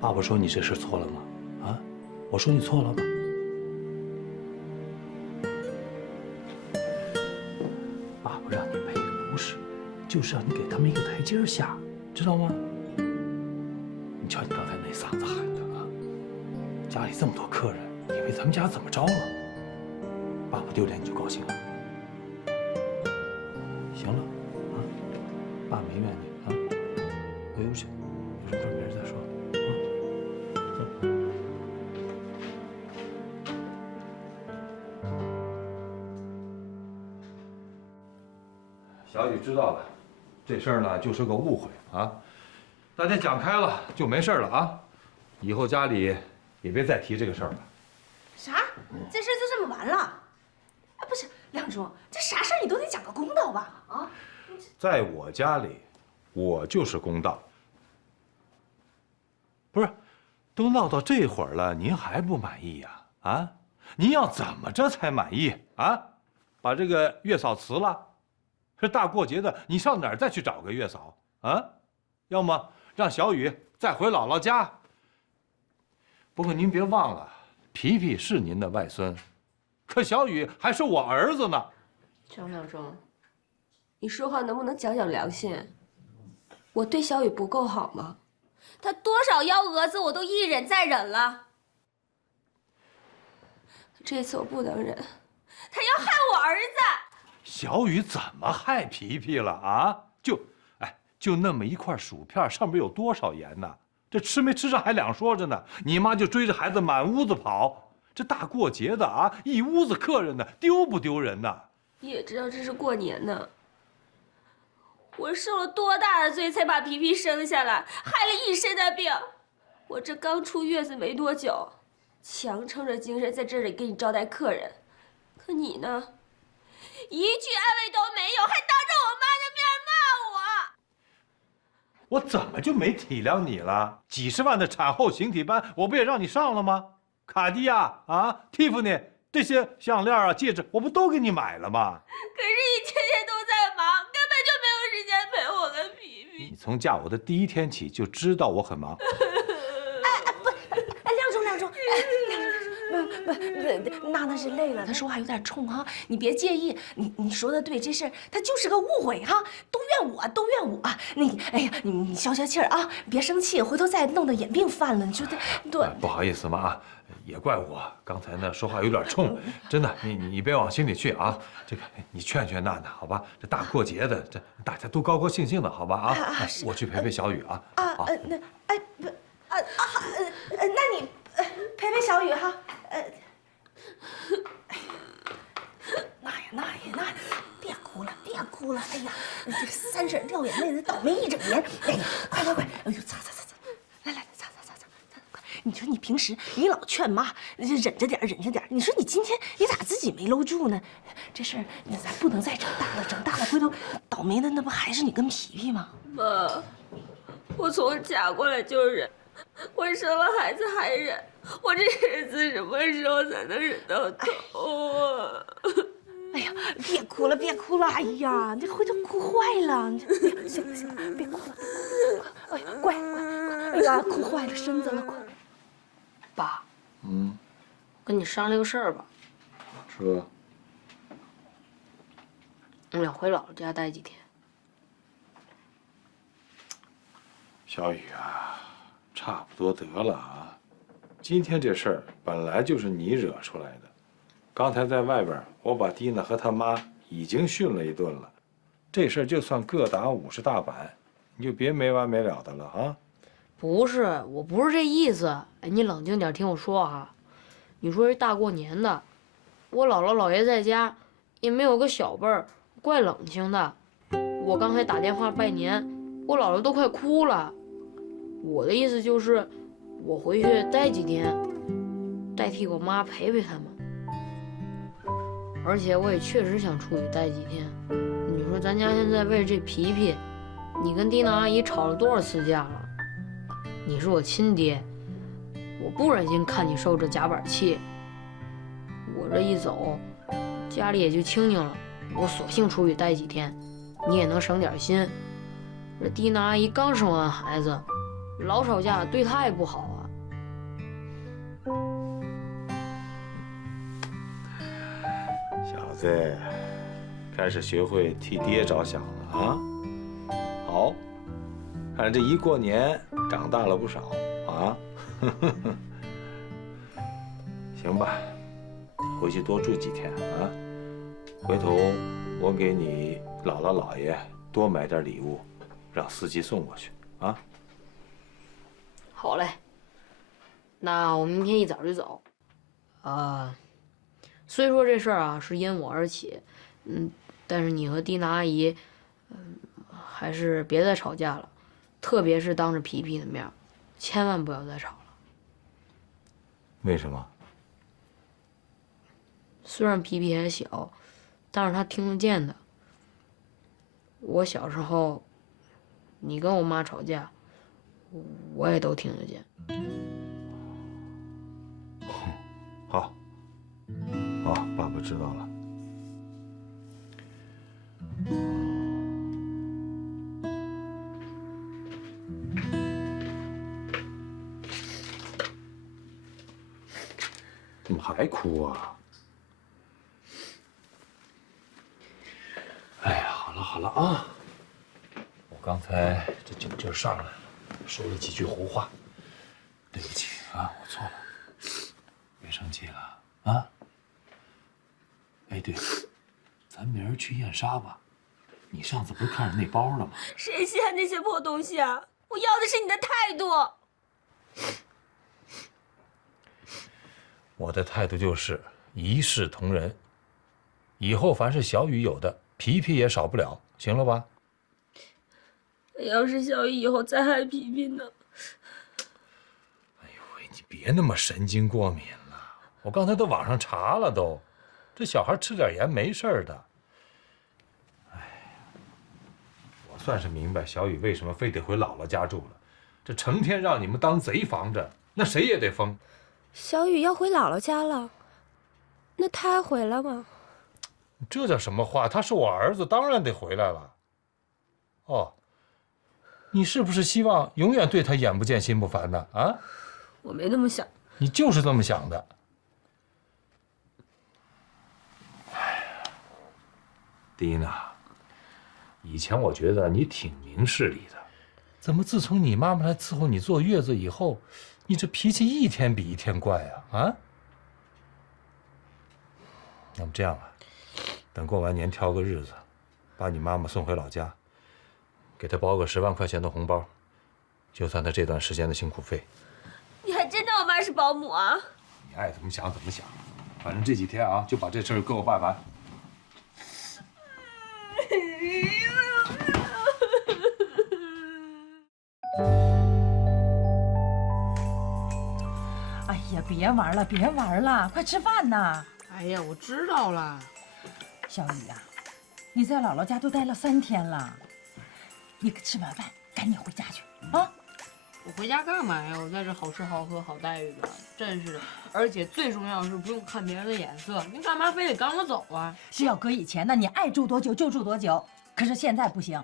爸爸说你这事错了吗？啊，我说你错了吗？爸爸让你赔不是，就是让你给他们一个台阶下，知道吗？你瞧你刚才那嗓子喊的啊！家里这么多客人，你以为咱们家怎么着了？爸爸丢脸你就高兴了？行了，啊，爸没怨你啊，回屋去，有什么事没事再说，小雨知道了，这事儿呢就是个误会啊，大家讲开了就没事了啊，以后家里也别再提这个事儿了。啥？这事就这么完了？啊，不是，亮叔，这啥事儿你都得讲个公道吧？啊？在我家里，我就是公道。不是，都闹到这会儿了，您还不满意呀？啊，您要怎么着才满意啊？把这个月嫂辞了？这大过节的，你上哪儿再去找个月嫂啊？要么让小雨再回姥姥家。不过您别忘了，皮皮是您的外孙，可小雨还是我儿子呢。张亮中，你说话能不能讲讲良心？我对小雨不够好吗？他多少幺蛾子我都一忍再忍了，这次我不能忍，他要害我儿子。小雨怎么害皮皮了啊？就那么一块薯片，上面有多少盐呢？这吃没吃上还两说着呢。你妈就追着孩子满屋子跑，这大过节的啊，一屋子客人呢，丢不丢人呢？你也知道这是过年呢，我受了多大的罪才把皮皮生下来，害了一身的病。我这刚出月子没多久，强撑着精神在这里给你招待客人，可你呢，一句安慰都没有，还当着我妈的面骂我。我怎么就没体谅你了？几十万的产后形体班，我不也让你上了吗？卡地亚啊，蒂芙尼这些项链啊、戒指，我不都给你买了吗？可是你天天都在忙，根本就没有时间陪我跟皮皮。你从嫁我的第一天起就知道我很忙。亮中，不，娜娜是累了，她说话有点冲哈，你别介意。你说的对，这事儿它就是个误会哈，都怨我。哎呀，你消消气儿啊，别生气，回头再弄得眼病犯了，你说对。不好意思嘛啊，也怪我刚才呢说话有点冲，真的，你别往心里去啊。这个你劝劝娜娜好吧，这大过节的，这大家都高高兴兴的好吧啊。我去陪小雨啊。那你陪小雨哈。那呀，别哭了，哎呀，这三婶掉眼泪，倒霉一整年。哎呀，快，哎呦，擦，来，擦，快！你说你平时你老劝妈忍着点，你说你今天你咋自己没搂住呢？这事儿咱不能再整大了，回头倒霉的那不还是你跟皮皮吗？妈，我从嫁过来就忍，我生了孩子还忍，我这日子什么时候才能忍到头啊？哎呀，别哭了！哎呀，你回头哭坏了！行了，别哭了。哎呀，乖，哎呀，哭坏了身子了，快！爸，跟你商量个事儿吧。说。我想回姥姥家待几天。小雨啊，差不多得了啊！今天这事儿本来就是你惹出来的。刚才在外边，我把蒂娜和她妈已经训了一顿了，这事儿就算各打50大板，你就别没完没了的了啊！不是，我不是这意思。哎，你冷静点，听我说啊。你说这大过年的，我姥姥姥爷在家，也没有个小辈儿，怪冷清的。我刚才打电话拜年，我姥姥都快哭了。我的意思就是，我回去待几天，代替我妈陪陪他们。而且我也确实想出去待几天。你说咱家现在为这皮皮，你跟蒂娜阿姨吵了多少次架了？你是我亲爹，我不忍心看你受这夹板气。我这一走，家里也就清静了。我索性出去待几天，你也能省点心。这蒂娜阿姨刚生完孩子，老吵架对她也不好啊。小子，开始学会替爹着想了啊！好，看这一过年，长大了不少啊！行吧，回去多住几天啊！回头我给你姥姥姥爷多买点礼物，让司机送过去啊！好嘞，那我明天一早就走。虽说这事儿啊是因我而起，但是你和蒂娜阿姨，还是别再吵架了，特别是当着皮皮的面，千万不要再吵了。为什么？虽然皮皮还小，但是他听得见的。我小时候，你跟我妈吵架，我也都听得见。好，好，爸爸知道了。怎么还哭啊？哎呀，好了好了啊！我刚才这酒劲上来了，说了几句胡话，对不起啊，我错了，别生气了啊！哎，对了，咱明儿去燕莎吧。你上次不是看上那包了吗？谁稀罕那些破东西啊？我要的是你的态度。我的态度就是一视同仁，以后凡是小雨有的，皮皮也少不了，行了吧？要是小雨以后再害皮皮呢？哎呦喂，你别那么神经过敏了。我刚才都网上查了都，这小孩吃点盐没事儿的。哎呀，我算是明白小雨为什么非得回姥姥家住了，这成天让你们当贼防着，那谁也得疯。小雨要回姥姥家了，那他还回来吗？这叫什么话？他是我儿子，当然得回来了。哦，你是不是希望永远对他眼不见心不烦的啊？我没那么想。你就是这么想的。哎，蒂娜，以前我觉得你挺明事理的，怎么自从你妈妈来伺候你坐月子以后，你这脾气一天比一天怪啊？啊？要么这样吧，等过完年挑个日子，把你妈妈送回老家，给她包个10万块钱的红包，就算她这段时间的辛苦费。你还真当我妈是保姆啊？你爱怎么想怎么想，反正这几天啊，就把这事儿给我办完。哎呀，别玩了，别玩了，快吃饭呐！哎呀，我知道了。小雨啊，你在姥姥家都待了3天了，你吃完饭赶紧回家去啊！我回家干嘛呀？我在这好吃好喝好待遇的，真是的。而且最重要的是不用看别人的眼色，你干嘛非得赶我走啊？是要搁以前呢，你爱住多久就住多久，可是现在不行，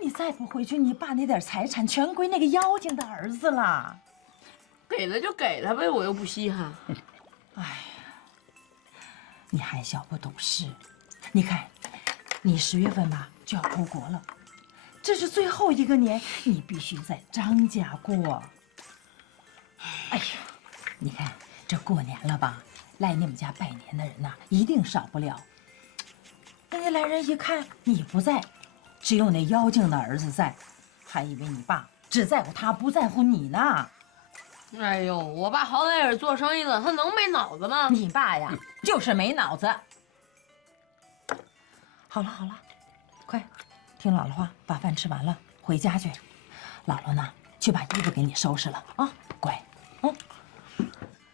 你再不回去，你爸那点财产全归那个妖精的儿子了。给了就给了呗，我又不稀罕。哎呀，你还小不懂事，你看，你10月份吧就要出国了。这是最后一个年，你必须在张家过。哎呀，你看这过年了吧，来你们家拜年的人呐，一定少不了。人家来人一看你不在，只有那妖精的儿子在，还以为你爸只在乎他不在乎你呢。哎呦，我爸好歹也是做生意的，他能没脑子吗？你爸呀，就是没脑子。好了好了，快，听姥姥话，把饭吃完了回家去。姥姥呢，去把衣服给你收拾了啊，乖。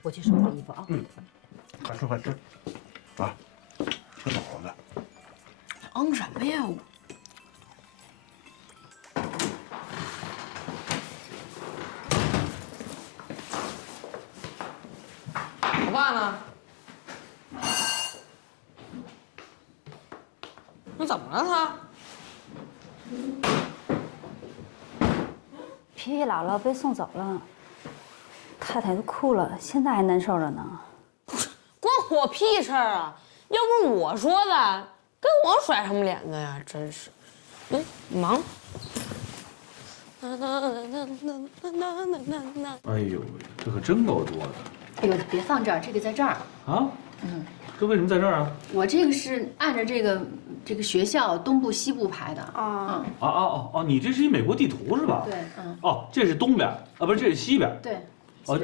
我去收拾衣服啊。快吃快吃，啊，吃饱了。什么呀？我爸呢？那怎么了他？皮皮姥姥被送走了，太太都哭了，现在还难受着呢。关我屁事儿啊！要不是我说的，跟我甩什么脸子呀？真是，忙。哎呦，这可真够多的。哎呦，别放这儿，这个在这儿。啊？这为什么在这儿啊？我这个是按照这个学校东部西部排的。哦，你这是一美国地图是吧？对，哦，这是东边啊，不是，这是西边。对。哦，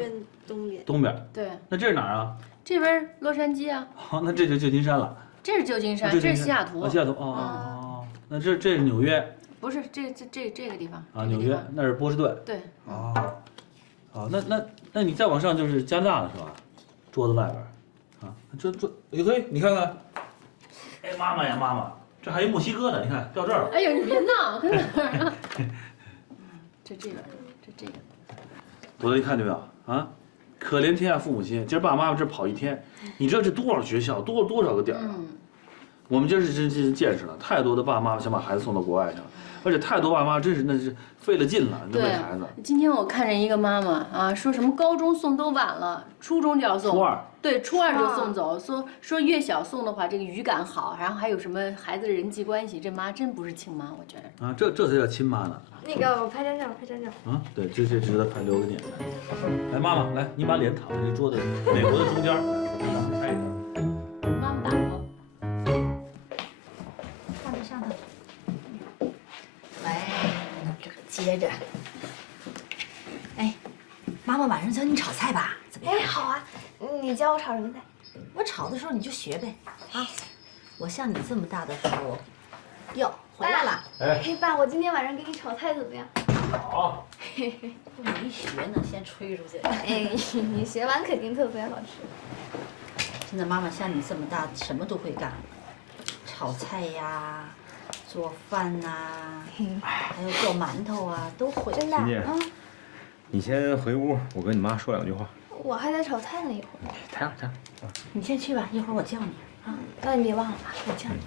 东边。东边。对。那这是哪儿啊？这边洛杉矶啊。好，那这就旧金山了。这是旧金山，这是西雅图。西雅图。哦。那这是纽约。不是，这个地方。啊，纽约，那是波士顿。对。哦，那你再往上就是加拿大了是吧？桌子外边。啊，这，哎嘿，你看看，哎，妈妈，这还有墨西哥的，你看掉这儿了。哎呦，你别闹，跟哪儿啊？这边，这个。朵朵，你看见没有啊？可怜天下父母心，今儿爸爸妈妈这跑一天，你知道这多少学校，多少个点儿啊？我们今儿是真是见识了，太多的爸爸妈妈想把孩子送到国外去了，而且太多爸妈真是那是费了劲了，为孩子。今天我看见一个妈妈啊，说什么高中送都晚了，初中就要送。初二。对，初二就送走，说越小送的话，这个语感好，然后还有什么孩子的人际关系，这妈真不是亲妈，我觉得。啊，这才叫亲妈呢。那个，我拍张照。啊，对，这值得留个念。来，妈妈，来，你把脸躺在这桌子美国的中间，来，拍一张。妈妈打我。上头。来，这个接着。哎，妈妈晚上教你炒菜吧？怎么样？哎，好啊。你教我炒什么菜？我炒的时候你就学呗，啊！我像你这么大的时候，哟，回来了。哎，爸，我今天晚上给你炒菜怎么样？好。不没学呢，先吹出去。哎，你学完肯定特别好吃。现在妈妈像你这么大，什么都会干，炒菜呀，做饭呐，还有做馒头啊，都会。真的？你先回屋，我跟你妈说两句话。我还在炒菜呢，一会儿。太阳。你先去吧，一会儿我叫你啊。那你别忘了啊，我叫你。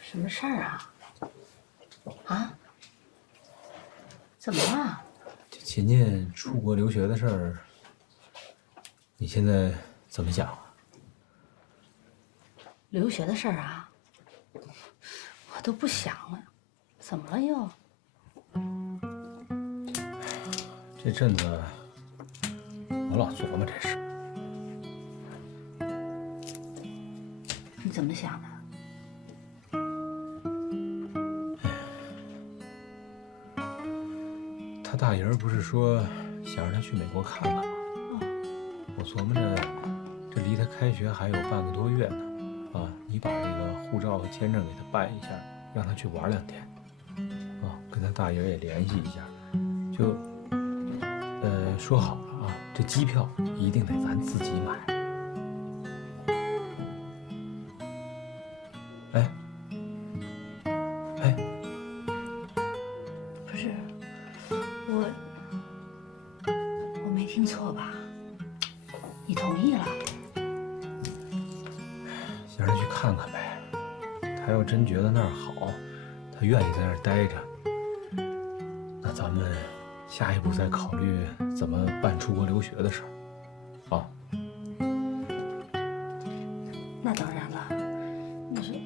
什么事儿啊？啊？怎么了？琴琴出国留学的事儿，你现在怎么想啊？留学的事儿啊，我都不想了。怎么了又？这阵子我老琢磨这事。你怎么想的？他大爷不是说想让他去美国看看吗？我琢磨着，这离他开学还有半个多月呢。啊，你把这个护照和签证给他办一下，让他去玩2天。啊，跟他大爷也联系一下，就。说好了啊，这机票一定得咱自己买。不是，我没听错吧？你同意了？想让他去看看呗。他要真觉得那儿好，他愿意在那儿待着，那咱们。下一步再考虑怎么办出国留学的事儿，啊？那当然了。你说，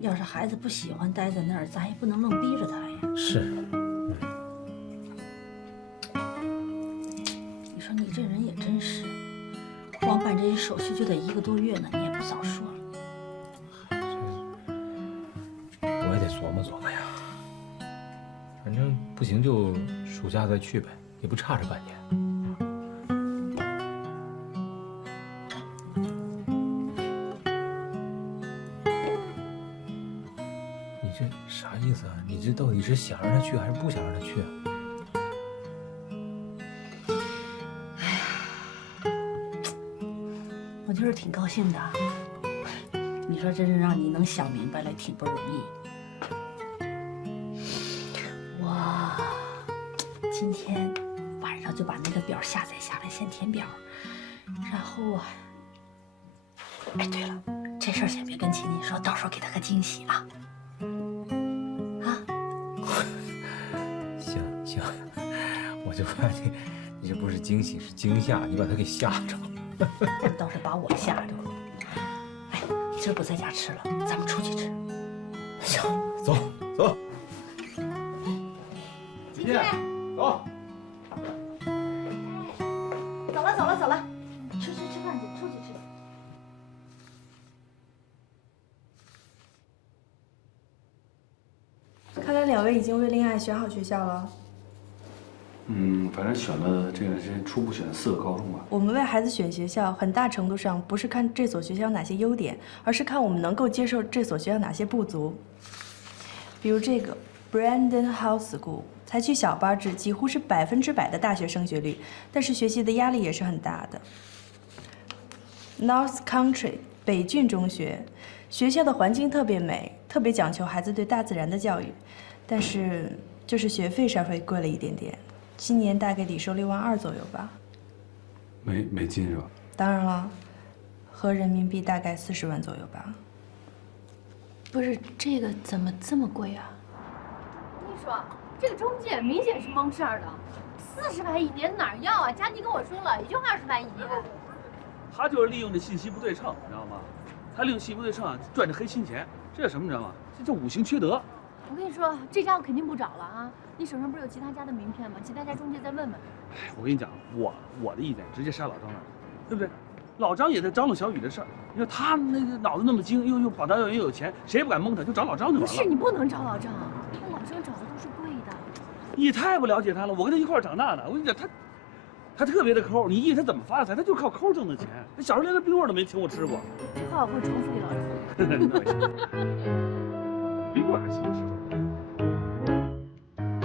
要是孩子不喜欢待在那儿，咱也不能愣逼着他呀。是。你说你这人也真是，光办这些手续就得1个多月呢，你也不早说了。我也得琢磨琢磨呀。反正不行就暑假再去呗，也不差这半年。你这啥意思啊？你这到底是想让他去还是不想让他去啊？我就是挺高兴的。你说真是让你能想明白了，挺不容易。我今天晚上就把那个表下载下来，先填表，然后啊，哎，对了，这事儿先别跟秦秦说，到时候给他个惊喜啊。行，我就怕你这不是惊喜是惊吓，你把他给吓着了。倒是把我吓着了。哎，今儿不在家吃了，咱们出去吃。行，走。秦秦，走。走了，吃饭去，出去吃。看来2位已经为恋爱选好学校了。反正选了这个先初步选了4个高中吧。我们为孩子选学校，很大程度上不是看这所学校有哪些优点，而是看我们能够接受这所学校哪些不足。比如这个 Brandon House School， 采取小班制，几乎是100%的大学升学率，但是学习的压力也是很大的。North Country 北郡中学，学校的环境特别美，特别讲求孩子对大自然的教育，但是就是学费稍微贵了一点点。今年大概得收6万2左右吧，美金是吧？当然了，合人民币大概40万左右吧。不是这个怎么这么贵啊？我跟你说，这个中介明显是蒙事儿的，40万一年哪儿要啊？佳妮跟我说了，也就20万一年。他就是利用这信息不对称，你知道吗？他利用信息不对称赚这黑心钱，这叫什么你知道吗？这叫5行缺德。我跟你说，这家我肯定不找了啊！你手上不是有其他家的名片吗？其他家中介再问问。哎，我跟你讲，我的意见直接杀老张那儿，对不对？老张也在张罗小雨的事儿，你说他那个脑子那么精，又跑道又有钱，谁也不敢蒙他，就找老张就完了。不是你不能找老张，那老张找的都是贵的。你太不了解他了，我跟他一块儿长大的，我跟你讲，他特别的抠，你以为他怎么发的财？他就靠抠挣的钱。他小时候连个冰棍都没请我吃过。这话我会重复给老张。冰棍还行是吧？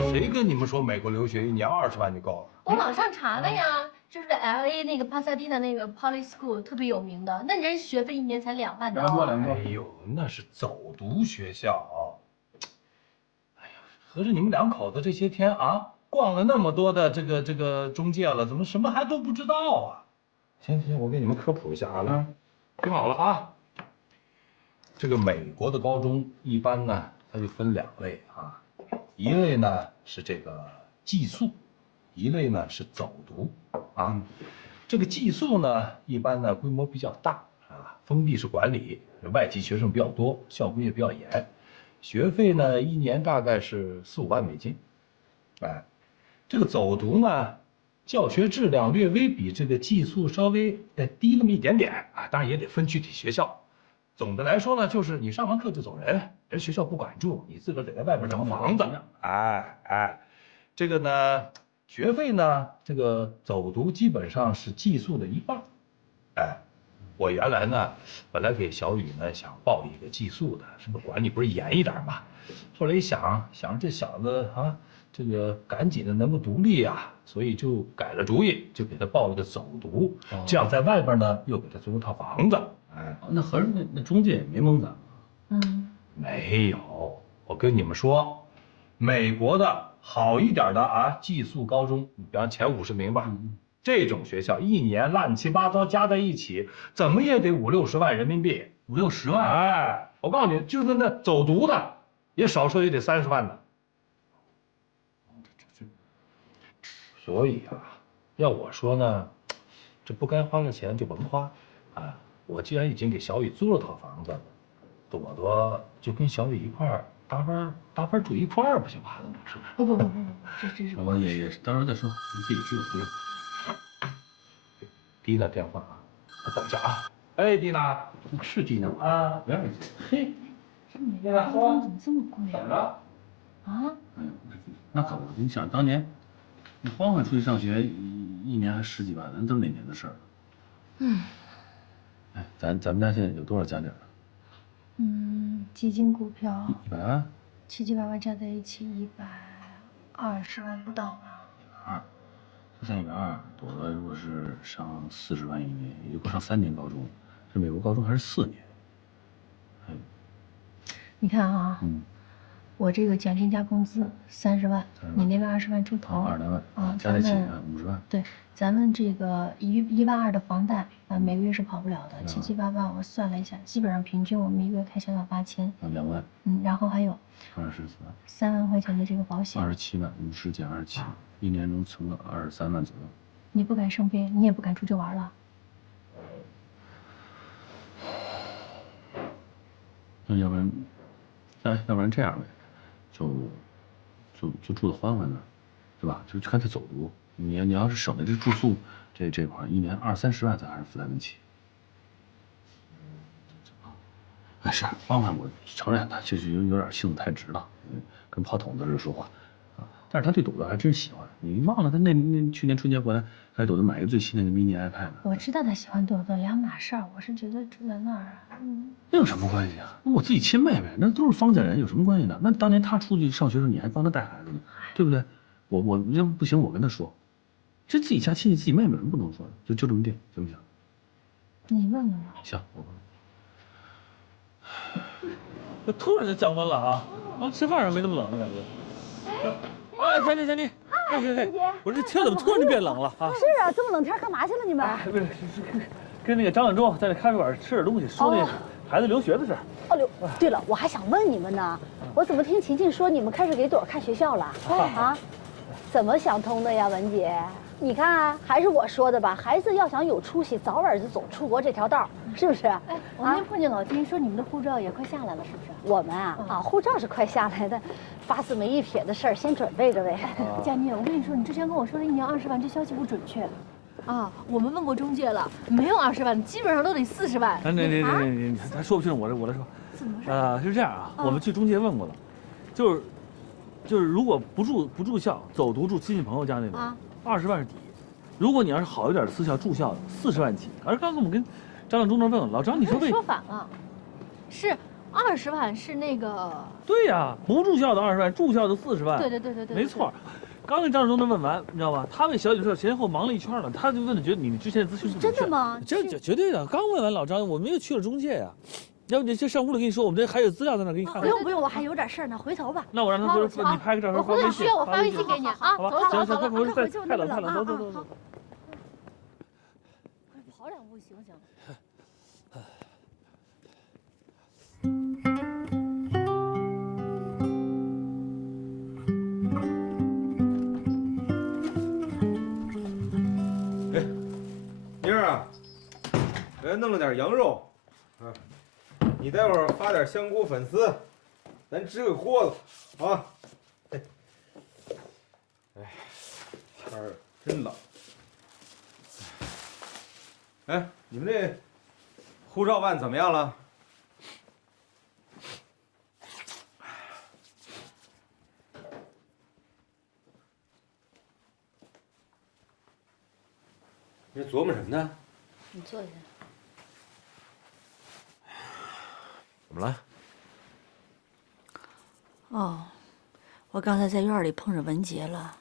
谁跟你们说美国留学1年20万就够了？我网上查了呀，就是 LA 那个帕萨蒂娜那个 Poly School 特别有名的，那人学费1年才2万多。哎呦，那是走读学校。哎呀，合着你们2口子这些天啊，逛了那么多的这个中介了，怎么什么还都不知道啊？行，我给你们科普一下啊，来，听好了啊。这个美国的高中一般呢，它就分2类啊，一类呢是这个寄宿，一类呢是走读啊。这个寄宿呢，一般呢规模比较大啊，封闭式管理，外籍学生比较多，校规也比较严，学费呢1年大概是4、5万美金。哎，这个走读呢，教学质量略微比这个寄宿稍微低那么一点点啊，当然也得分具体学校。总的来说呢，就是你上完课就走人，人学校不管住，你自个儿得在外边找房子。哎，这个呢，学费呢，这个走读基本上是寄宿的1半。哎，我原来呢，本来给小雨呢想报一个寄宿的，什么管理不是严一点嘛。后来一想这小子啊，这个赶紧的能够独立啊，所以就改了主意，就给他报了个走读，这样在外边呢又给他租了套房子。哎，那合着那中介也没蒙咱。没有，我跟你们说，美国的好一点的啊，寄宿高中，比方前50名吧，这种学校1年乱七八糟加在一起，怎么也得50、60万人民币。50、60万？哎，我告诉你，就是那走读的，也少说也得30万的。所以啊，要我说呢，这不该花的钱就甭花啊。我既然已经给小雨租了套房子，朵朵就跟小雨一块儿搭班住一块儿不就完了吗？是不是？不，这真是我也是，到时候再说，你自己去。滴了电话啊。等一下啊！哎，蒂娜，是蒂娜吗？啊，不要紧。嘿，蒂娜说，怎么这么贵怎么了？啊？那可不，你想当年，你欢欢出去上学，一年还10几万，那都是哪年的事儿了？嗯。哎，咱们家现在有多少家底儿？基金股票100万。7、8万加在一起120万不到吧？120，就算120，朵朵如果是上40万一年，也就够上3年高中。这美国高中还是4年。你看啊，我这个奖金加工资30万，你那边20万出头，20来万啊，加在一起50万。对，咱们这个1万2的房贷啊，每个月是跑不了的，7、8万我算了一下，基本上平均我们一个月开销要8000。2万。然后还有24万，3万块钱的这个保险。27万，50减27，一年能存个23万左右。你不敢生病，你也不敢出去玩了。那要不然这样呗，就住在欢欢那儿，对吧？就干脆走读。你要是省了这住宿这块，一年20、30万，咱还是负担得起。哎，是欢欢，我承认他确实有点性子太直了，跟炮筒子似的说话啊。但是他对朵朵还真喜欢。你忘了他那去年春节回来，还给朵朵买一个最新的mini iPad 呢。我知道他喜欢朵朵，两码事儿。我是觉得住在那儿啊，那有什么关系啊？我自己亲妹妹，那都是方家人，有什么关系呢？那当年他出去上学的时候，你还帮他带孩子呢，对不对？我要不行，我跟他说，这自己家亲戚自己妹妹有什么不能说的？就这么定，行不行？你问问吧。行，我问。这突然就降温了啊！吃饭时候没那么冷的感觉。哎，小妮，我这天怎么突然就变冷了啊？是啊，这么冷天干嘛去了你们？不是，跟那个张两忠在那咖啡馆吃点东西，说那孩子留学的事儿。哦，对了，我还想问你们呢，我怎么听晴晴说你们开始给朵儿看学校了？啊？怎么想通的呀，文姐？你看啊，还是我说的吧，孩子要想有出息，早晚就走出国这条道，是不是？哎，我那天碰见老金说你们的护照也快下来了，是不是？我们啊，护照是快下来的，发四没一撇的事儿先准备着呗。佳妮，我跟你说，你之前跟我说的1年20万，这消息不准确。啊，我们问过中介了，没有20万，基本上都得40万。你，他说不清楚，我来说。怎么说？是这样啊，我们去中介问过了，就是如果不住校，走读住亲戚朋友家那种，20万是底。如果你要是好一点的私校住校的，40万起。而刚刚我们跟张亮中那问问老张，你说说反了，是20万是那个。对呀，不住校的20万，住校的40万。对，没错。刚跟张亮中那问完，你知道吧？他问小姐的事前后忙了一圈了，他就问的觉得你之前的资讯是真的吗？这绝对的。刚问完老张，我们又去了中介呀。要不你就上屋里跟你说，我们这还有资料在那给你看。不用，我还有点事儿呢，回头吧。那我让他回头你拍个照片发微信。需要我发微信给你啊。好吧，行，快回去，太冷，走。快跑2步行不行？哎，妮儿啊，我弄了点羊肉，你待会儿发点香菇粉丝，咱支个锅子啊。哎，天儿真冷。哎，你们这护照办怎么样了？你琢磨什么呢？你坐下。怎么了？哦，我刚才在院里碰着文杰了，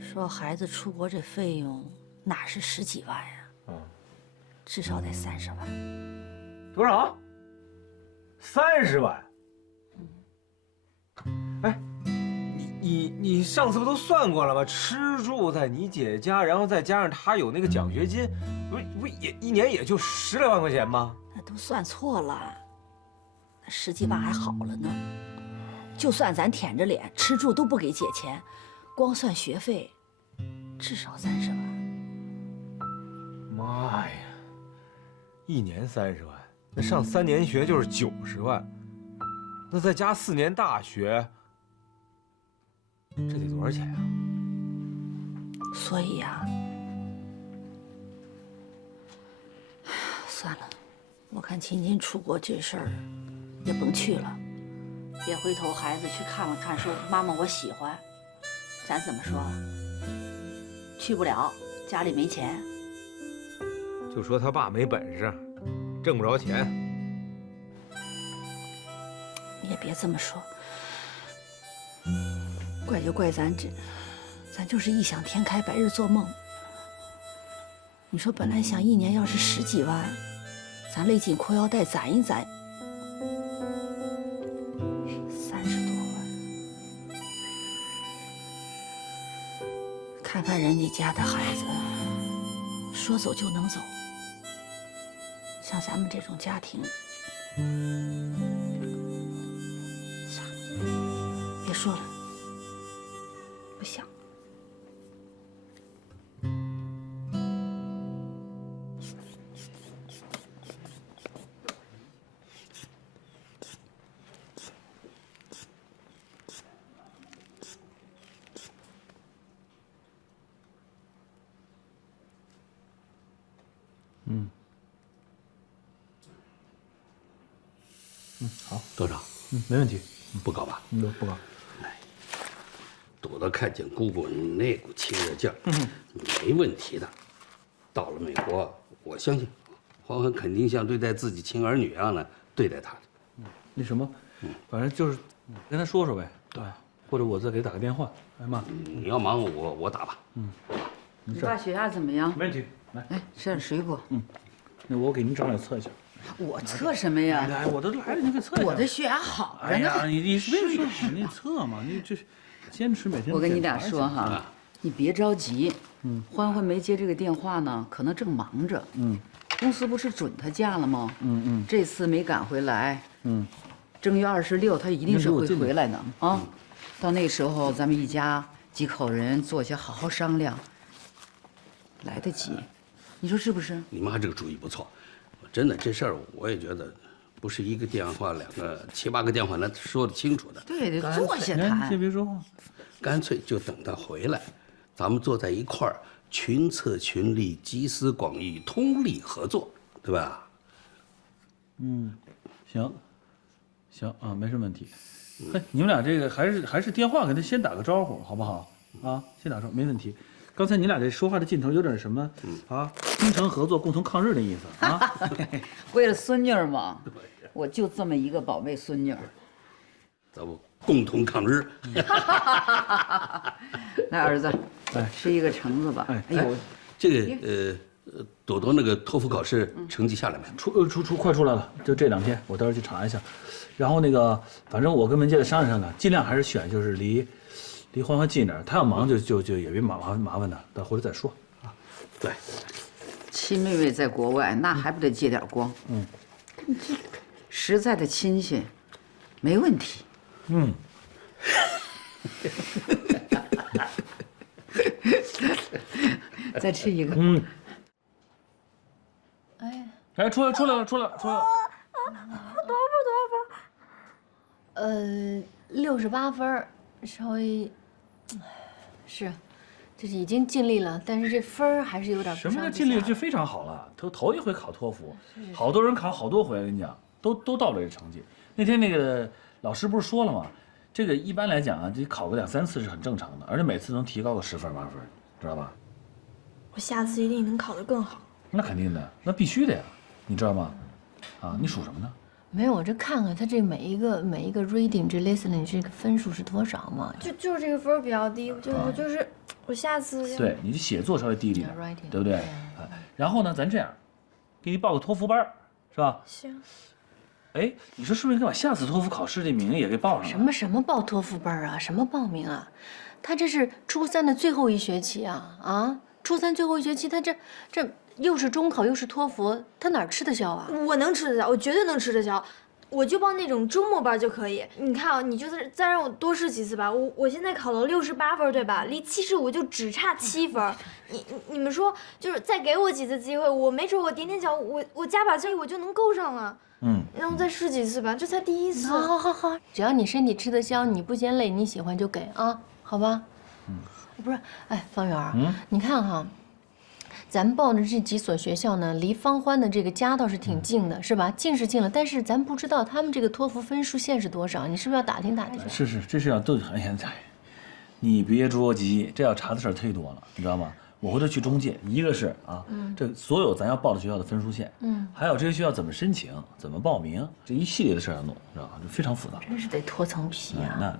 说孩子出国这费用哪是10几万呀？至少得30万。多少？30万？哎，你上次不都算过了吗？吃住在你姐家，然后再加上他有那个奖学金，不也一年也就10来万块钱吗？那都算错了，那10几万还好了呢。就算咱舔着脸吃住都不给姐钱，光算学费，至少30万。妈呀，一年30万，那上3年学就是90万，那再加4年大学，这得多少钱啊？所以呀，算了，我看秦秦出国这事儿也甭去了，别回头孩子去看了看，说妈妈我喜欢，咱怎么说？去不了，家里没钱。就说他爸没本事，挣不着钱。你也别这么说，怪就怪咱就是异想天开，白日做梦。你说本来想一年要是10几万，咱勒紧裤腰带攒一攒，30多万。看看人家家的孩子，说走就能走，像咱们这种家庭，算了，别说了，不想。好，多少？没问题，不高吧？不高。朵朵看见姑姑那股亲热劲儿，没问题的。到了美国，我相信欢欢肯定像对待自己亲儿女一样的对待她的。那什么，反正就是跟他说说呗，对，或者我再给他打个电话。哎妈，你要忙我打吧。你爸血压怎么样？没问题。来，吃点水果。那我给您长点测一下。我测什么呀？哎，我都来了，你给测一下。我的血压好着呢。哎呀，你别说好，你测嘛，你这坚持每天。我跟你俩说哈，你别着急。欢欢没接这个电话呢，可能正忙着。公司不是准他假了吗？这次没赶回来。正月26他一定是会回来的啊。到那时候咱们一家几口人坐下好好商量，来得及。你说是不是？你妈这个主意不错。真的，这事儿我也觉得，不是一个电话、2个、7、8个电话能说得清楚的。对，得坐下谈。先别说话，干脆就等他回来，咱们坐在一块儿，群策群力，集思广益，通力合作，对吧？行啊，没什么问题。嘿，你们俩这个还是电话给他先打个招呼，好不好？啊，先打招呼没问题。刚才你俩这说话的劲头有点什么啊？精诚合作，共同抗日的意思啊？为了孙女儿嘛，我就这么一个宝贝孙女儿，咱们共同抗日。来，儿子，吃一个橙子吧。哎呦，这个朵朵那个托福考试成绩下来没？快出来了，就这2天，我到时候去查一下。然后那个，反正我跟文杰的商量商量，尽量还是选就是离欢欢近点，他要忙就也别麻烦他，等回来再说啊。对，亲妹妹在国外，那还不得借点光？实在的亲戚，没问题。再吃一个。哎，出来了。多少分？68分，稍微是，就是已经尽力了，但是这分儿还是有点不上不下。什么叫尽力？这非常好了，头一回考托福，好多人考好多回，我跟你讲，都到了这成绩。那天那个老师不是说了吗？这个一般来讲啊，这考个2、3次是很正常的，而且每次能提高个10分、8分，知道吧？我下次一定能考得更好。那肯定的，那必须的呀，你知道吗？啊，你属什么呢？没有，我这看看他这每一个 reading 这 listening 这个分数是多少嘛？就是这个分比较低，我下次对你这写作稍微低一点，对不对？然后呢，咱这样，给你报个托福班，是吧？行。哎，你说是不是应该把下次托福考试这名也给报上了？什么报托福班啊？什么报名啊？他这是初3的最后1学期啊！初3最后1学期，他这又是中考又是托福，他哪儿吃得消啊？我能吃得消，我绝对能吃得消。我就报那种周末班就可以。你看啊，你就是再让我多试几次吧。我现在考了68分，对吧？离75就只差7分。你们说，就是再给我几次机会，我没准我踮踮脚，我加把劲，我就能够上了。让我再试几次吧，这才第1次。好，只要你身体吃得消，你不嫌累，你喜欢就给啊，好吧？不是，哎，方圆，你看哈。咱报的这几所学校呢，离方欢的这个家倒是挺近的，是吧？近是近了，但是咱不知道他们这个托福分数线是多少，你是不是要打听打听？是，这是要都哎呀，你别着急，这要查的事儿忒多了，你知道吗？我回头去中介，一个是啊，这所有咱要报的学校的分数线，还有这些学校怎么申请、怎么报名，这一系列的事儿要弄，知道吧？就非常复杂。真是得脱层皮啊！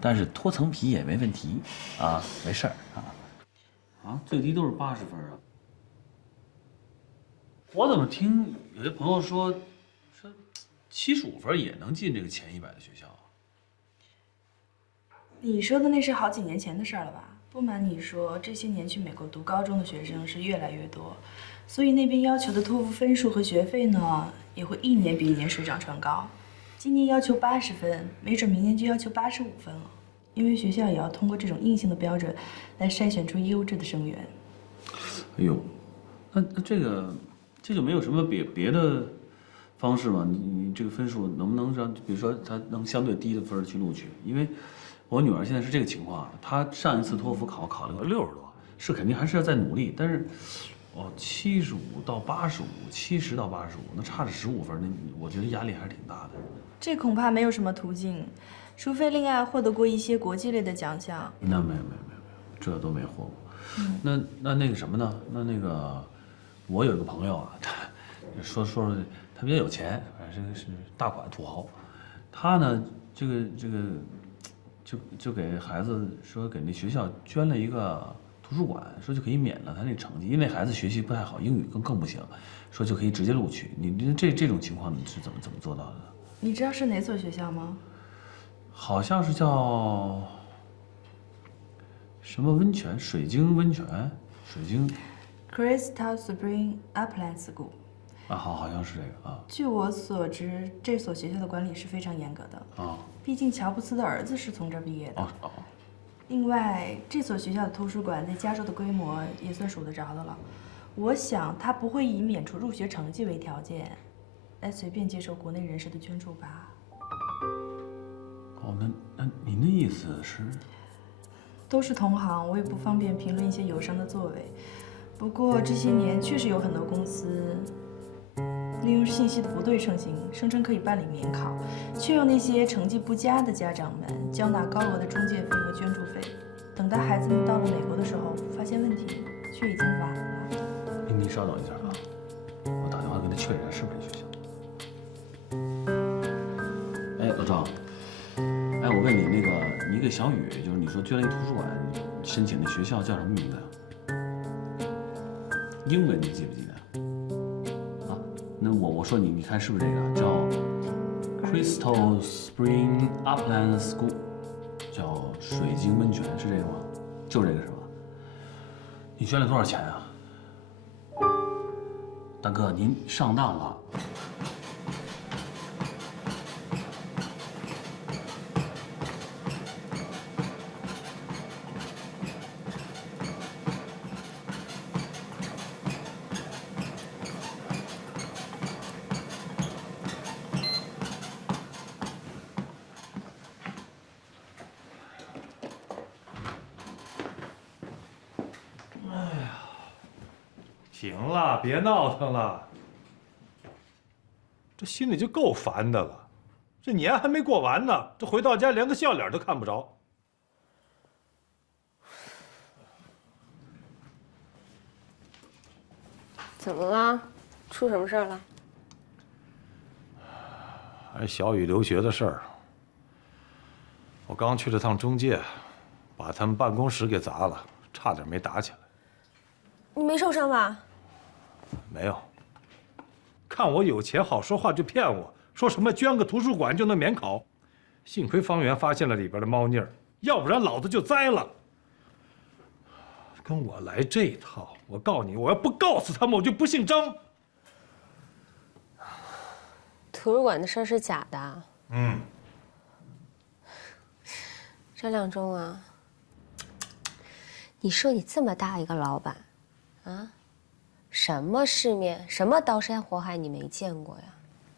但是脱层皮也没问题啊，没事儿啊。最低都是80分啊。我怎么听有些朋友说75分也能进这个前100的学校啊？你说的那是好几年前的事儿了吧？不瞒你说，这些年去美国读高中的学生是越来越多，所以那边要求的托福分数和学费呢，也会一年比一年水涨船高。今年要求80分，没准明年就要求85分了。因为学校也要通过这种硬性的标准来筛选出优质的生源。哎呦，那这就没有什么别的方式吗？你这个分数能不能让，比如说他能相对低的分去录取？因为我女儿现在是这个情况，她上一次托福考了个60多，是肯定还是要再努力，但是75到85，70到85，那差着15分，那我觉得压力还是挺大的。这恐怕没有什么途径，除非另外获得过一些国际类的奖项。那没有，这都没获过。那个什么呢？那个我有一个朋友啊，他说他比较有钱，反正是大款土豪。他呢，这个就给孩子说给那学校捐了一个图书馆，说就可以免了他那成绩，因为孩子学习不太好，英语更不行，说就可以直接录取。你这种情况你是怎么做到的？你知道是哪所学校吗？好像是叫什么温泉，水晶温泉，水晶 Crystal Spring Upland School。啊，好像是这个啊。据我所知，这所学校的管理是非常严格的啊，毕竟乔布斯的儿子是从这儿毕业的。哦。另外，这所学校的图书馆在加州的规模也算数得着的了。我想他不会以免除入学成绩为条件，来随便接受国内人士的捐助吧。哦，那您的意思是？都是同行，我也不方便评论一些友商的作为。不过这些年确实有很多公司利用信息的不对称性，声称可以办理免考，却用那些成绩不佳的家长们交纳高额的中介费和捐助费。等到孩子们到了美国的时候，发现问题却已经晚了。你稍等一下啊，我打电话跟他确认是不是这学校。哎，老赵。哎，我问你，你给小雨，就是你说捐了一图书馆，申请的学校叫什么名字呀？英文你记不记得？啊，那我说你看是不是这个叫 Crystal Spring Upland School， 叫水晶温泉，是这个吗？就这个是吧？你捐了多少钱啊？大哥，您上当了。行了，别闹腾了。这心里就够烦的了，这年还没过完呢，这回到家连个笑脸都看不着。怎么了？出什么事儿了？还是小雨留学的事儿。我刚去了趟中介，把他们办公室给砸了，差点没打起来。你没受伤吧？没有。看我有钱好说话就骗我，说什么捐个图书馆就能免考。幸亏方圆发现了里边的猫腻儿，要不然老子就栽了。跟我来这套，我告诉你，我要不告诉他们，我就不姓张。图书馆的事儿是假的。嗯。张亮中啊，你说你这么大一个老板，啊，什么世面，什么刀山火海你没见过呀？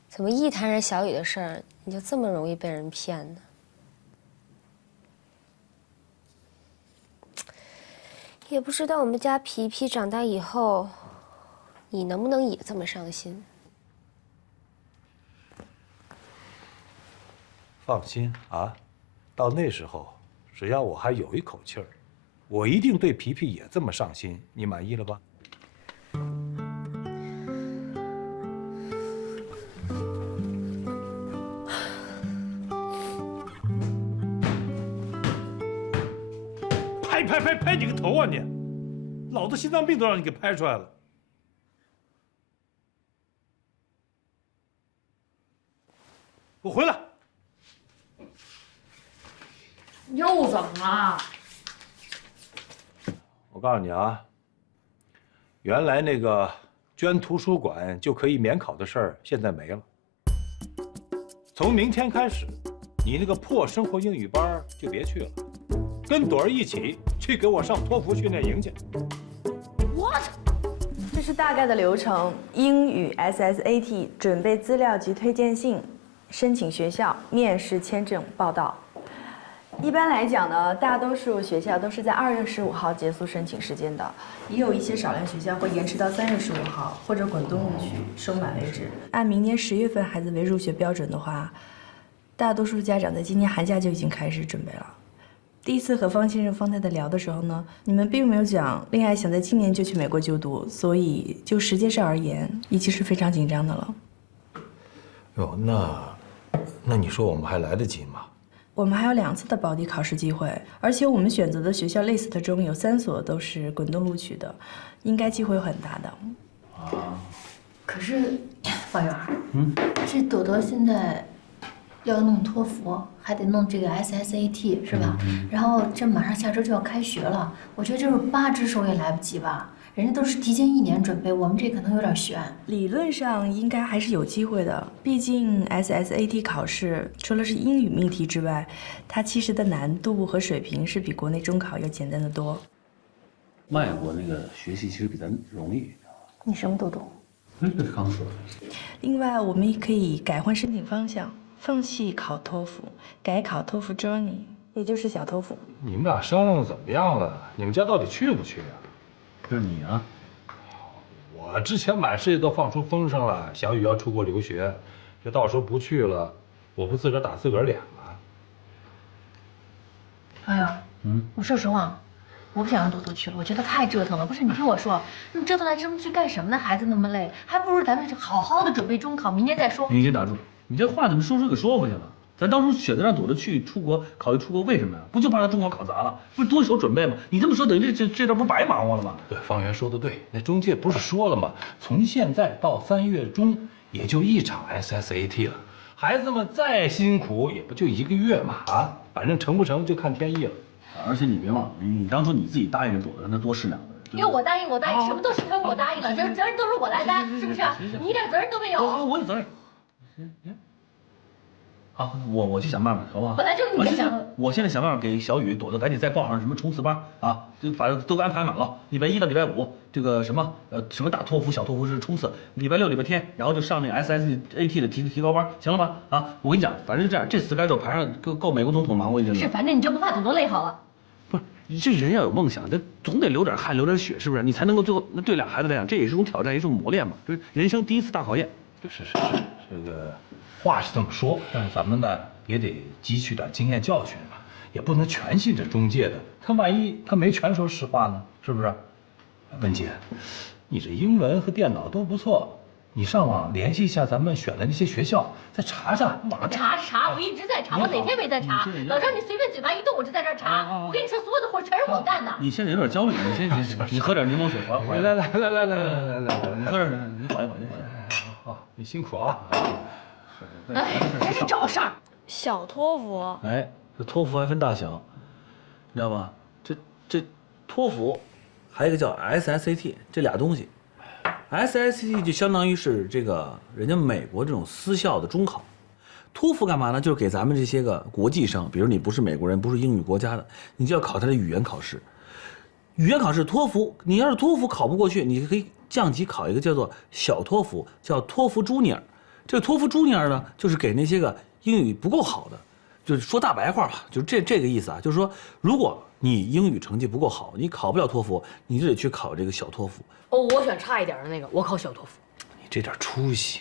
怎么一谈人小雨的事儿，你就这么容易被人骗呢？也不知道我们家皮皮长大以后，你能不能也这么上心？放心啊，到那时候，只要我还有一口气儿，我一定对皮皮也这么上心。你满意了吧？拍你个头啊你！老子心脏病都让你给拍出来了。我回来。又怎么了？我告诉你啊，原来那个捐图书馆就可以免考的事儿，现在没了。从明天开始，你那个破生活英语班就别去了，跟朵儿一起去给我上托福训练营去。What？ 这是大概的流程：英语 SSAT 准备资料及推荐信，申请学校、面试、签证、报到。一般来讲呢，大多数学校都是在2月15号结束申请时间的，也有一些少量学校会延迟到3月15号或者滚动录取，收满为止。按明年10月份孩子为入学标准的话，大多数家长在今年寒假就已经开始准备了。第一次和方先生、方太太聊的时候呢，你们并没有讲恋爱想在今年就去美国就读，所以就时间上而言，已经是非常紧张的了。哟，那你说我们还来得及吗？我们还有2次的保底考试机会，而且我们选择的学校 list 中有3所都是滚动录取的，应该机会很大的。可是，方圆，这朵朵现在要弄托福，还得弄这个 SSAT 是吧？然后这马上下周就要开学了，我觉得就是8只手也来不及吧。人家都是提前1年准备，我们这可能有点悬。理论上应该还是有机会的，毕竟 SSAT 考试除了是英语命题之外，它其实的难度和水平是比国内中考要简单的多。外国那个学习其实比咱容易。你什么都懂。这是刚说的。另外，我们也可以改换申请方向，放弃考托福，改考托福 Journey， 也就是小托福。你们俩商量的怎么样了？你们家到底去不去啊？这是你啊！我之前满世界都放出风声了，小雨要出国留学，这到时候不去了，我不自个儿打自个儿脸吗？哎呀，我说实话，我不想让朵朵去了，我觉得太折腾了。不是，你听我说，你折腾来折腾去干什么呢？孩子那么累，还不如咱们好好的准备中考，明年再说。你先打住，你这话怎么说给说回去了？咱当初选择让朵朵去出国，考虑出国，为什么呀？不就怕她中考考砸了？不是多手准备吗？你这么说，等于这段不白忙活了吗？对，方圆说的对，那中介不是说了吗？从现在到3月中，也就1场 SSAT 了。孩子们再辛苦，也不就1个月嘛啊，反正成不成就看天意了。而且你别忘了，你当初你自己答应朵朵，让她多试2个月。因为我答应，什么都是因为我答应了，这责任都是我来担，是不是？你一点责任都没有。我有责任。好，我去想办法，好不好？本来就是你想的。我现在想办法给小雨、朵朵赶紧再报上什么冲刺班啊，就反正都安排满了。礼拜1到礼拜5，这个什么大托福、小托福是冲刺。礼拜6、礼拜天，然后就上那个 SSAT 的提高班，行了吧？啊，我跟你讲，反正这样，这schedule排上够美国总统忙活一阵子。是，反正你就不怕朵朵累好了。不是，你这人要有梦想，这总得流点汗、流点血，是不是？你才能够最后，那对俩孩子来讲，这也是种挑战，也是种磨练嘛，就是人生第1次大考验。是，这个话是这么说，但是咱们呢也得汲取点经验教训嘛，也不能全信这中介的，他万一他没全说实话呢，是不是？文姐，你这英文和电脑都不错，你上网联系一下咱们选的那些学校，再查查。查，我一直在查，我哪天没在查？老张，你随便嘴巴一动，我就在这儿查。我跟你说，所有的活全是我干的。你现在有点焦虑，你喝点柠檬水缓缓。来，你喝点，你缓一缓。好，你辛苦啊。哎，真是找事儿。小托福。哎，这托福还分大小，你知道吧？这托福，还有一个叫 SSAT， 这俩东西。SSAT 就相当于是这个人家美国这种私校的中考。托福干嘛呢？就是给咱们这些个国际生，比如你不是美国人，不是英语国家的，你就要考他的语言考试。语言考试托福，你要是托福考不过去，你可以降级考一个叫做小托福，叫托福 Junior。这个托福 Junior 呢，就是给那些个英语不够好的，就是说大白话吧，就是这个意思啊。就是说，如果你英语成绩不够好，你考不了托福，你就得去考这个小托福。哦，我选差一点的那个，我考小托福。你这点出息。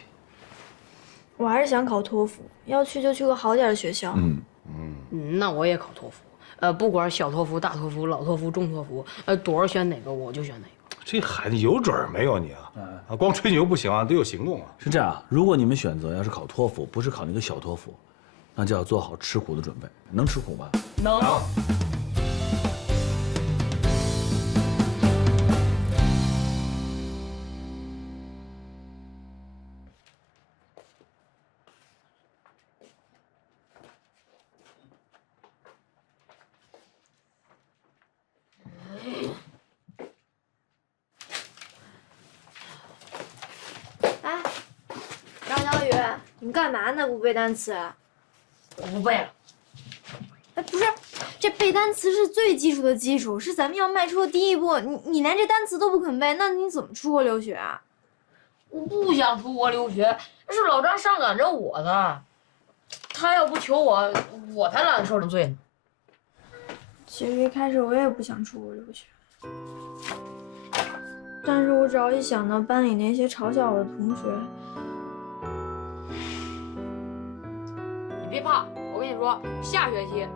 我还是想考托福，要去就去个好点的学校。那我也考托福。不管小托福、大托福、老托福、中托福，朵儿选哪个我就选哪个。这孩子有准儿没有你啊？光吹牛不行啊，得有行动啊。是这样啊，如果你们选择要是考托福，不是考那个小托福，那就要做好吃苦的准备。能吃苦吗？能。哎，张小雨，你干嘛呢？不背单词？我不背了。哎，不是，这背单词是最基础的基础，是咱们要迈出的第一步。你连这单词都不肯背，那你怎么出国留学啊？我不想出国留学，是老张上赶着我的。他要不求我，我才懒得受这罪呢。其实一开始我也不想出国留学，但是我只要一想到班里那些嘲笑我的同学，你别怕，我跟你说，下学期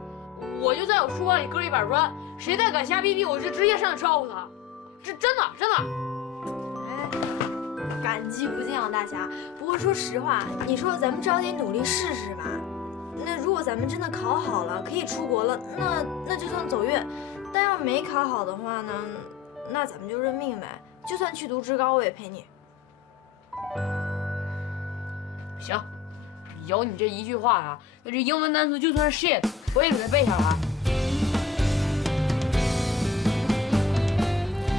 我就在我书包里搁一板砖，谁再敢瞎逼逼，我就直接上去招呼他。这真的真的。哎，感激不尽啊，大侠。不过说实话，你说咱们着急努力试试吧。那如果咱们真的考好了，可以出国了，那就算走运。但要是没考好的话呢，那咱们就认命呗。就算去读职高，我也陪你。行，有你这一句话啊，那这英文单词就算是 shit， 我也给它背下来。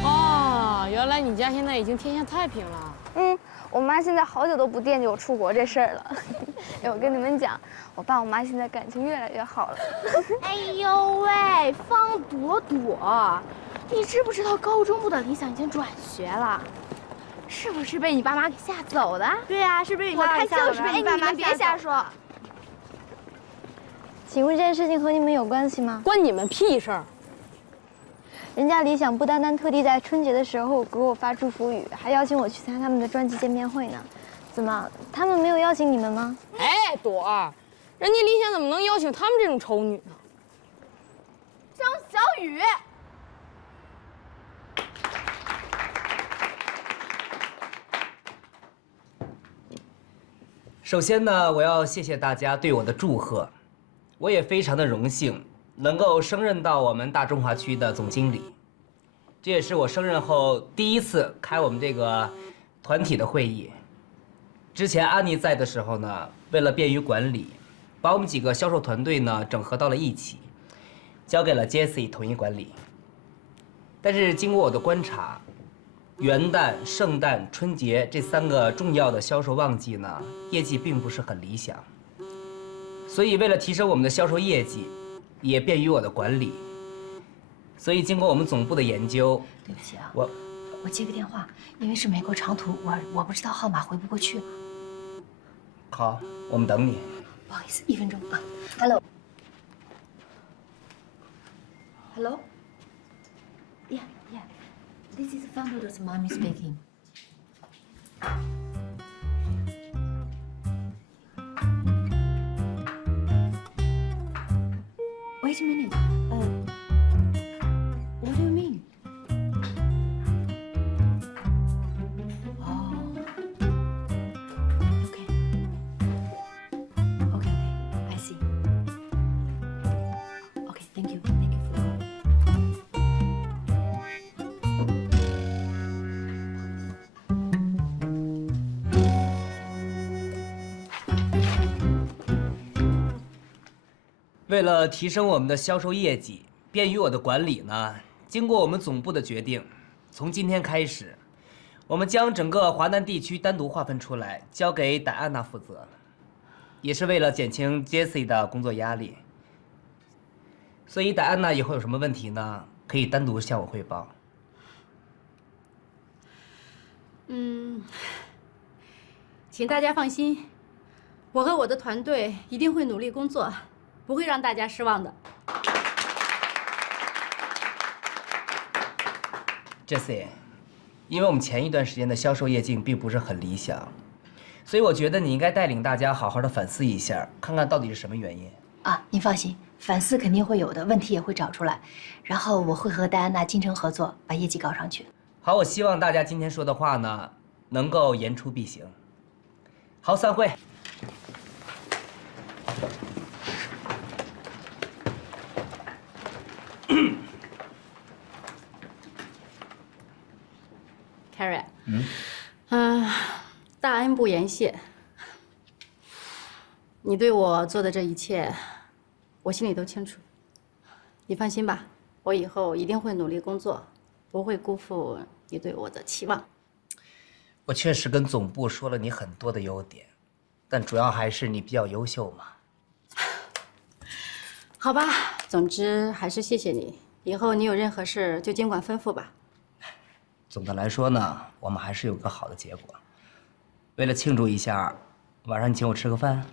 哦，原来你家现在已经天下太平了。我妈现在好久都不惦记我出国这事儿了。哎，我跟你们讲，我爸我妈现在感情越来越好了。哎呦喂，方朵朵，你知不知道高中部的理想已经转学了？是不是被你爸妈给吓走的？对呀，是被你爸妈吓走的。我看就是被你爸妈吓走。哎，你们别瞎说。请问这件事情和你们有关系吗？关你们屁事儿！人家理想不单单特地在春节的时候给我发祝福语，还邀请我去参加他们的专辑见面会呢。怎么，他们没有邀请你们吗？哎，朵儿，人家理想怎么能邀请他们这种丑女呢？张小雨。首先呢，我要谢谢大家对我的祝贺，我也非常的荣幸能够升任到我们大中华区的总经理，这也是我升任后第一次开我们这个团体的会议。之前安妮在的时候呢，为了便于管理，把我们几个销售团队呢整合到了一起，交给了 Jessie 统一管理。但是经过我的观察，元旦、圣诞、春节这3个重要的销售旺季呢，业绩并不是很理想。所以为了提升我们的销售业绩，也便于我的管理，所以经过我们总部的研究，对不起啊，我接个电话，因为是美国长途，我不知道号码回不过去。好，我们等你。不好意思，1分钟啊。Hello。Hello。Yeah. This is Fandor's mommy speaking. Wait a minute. What do you mean? Oh. Okay. Okay. I see. Okay. Thank you. Thank you for the call. 为了提升我们的销售业绩，便于我的管理呢，经过我们总部的决定，从今天开始，我们将整个华南地区单独划分出来，交给戴安娜负责，也是为了减轻 Jessie 的工作压力。所以戴安娜以后有什么问题呢，可以单独向我汇报。请大家放心，我和我的团队一定会努力工作，不会让大家失望的。Jessie， 因为我们前一段时间的销售业绩并不是很理想，所以我觉得你应该带领大家好好的反思一下，看看到底是什么原因。啊，您放心，反思肯定会有的，问题也会找出来，然后我会和戴安娜精诚合作，把业绩搞上去。好，我希望大家今天说的话呢，能够言出必行。好，散会。Carrie，大恩不言谢。你对我做的这一切，我心里都清楚。你放心吧，我以后一定会努力工作，不会辜负你对我的期望。我确实跟总部说了你很多的优点，但主要还是你比较优秀嘛。好吧，总之还是谢谢你。以后你有任何事就尽管吩咐吧。总的来说呢，我们还是有个好的结果。为了庆祝一下，晚上你请我吃个饭。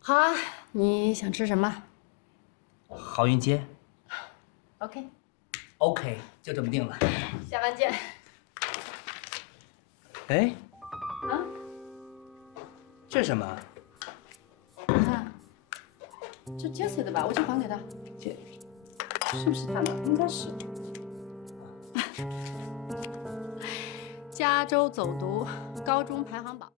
好啊，你想吃什么？豪运街。OK， OK， 就这么定了。下班见。哎，啊？这是什么？你看，这 Jessie 的吧，我去还给他。是不是他的？应该是。加州走读高中排行榜。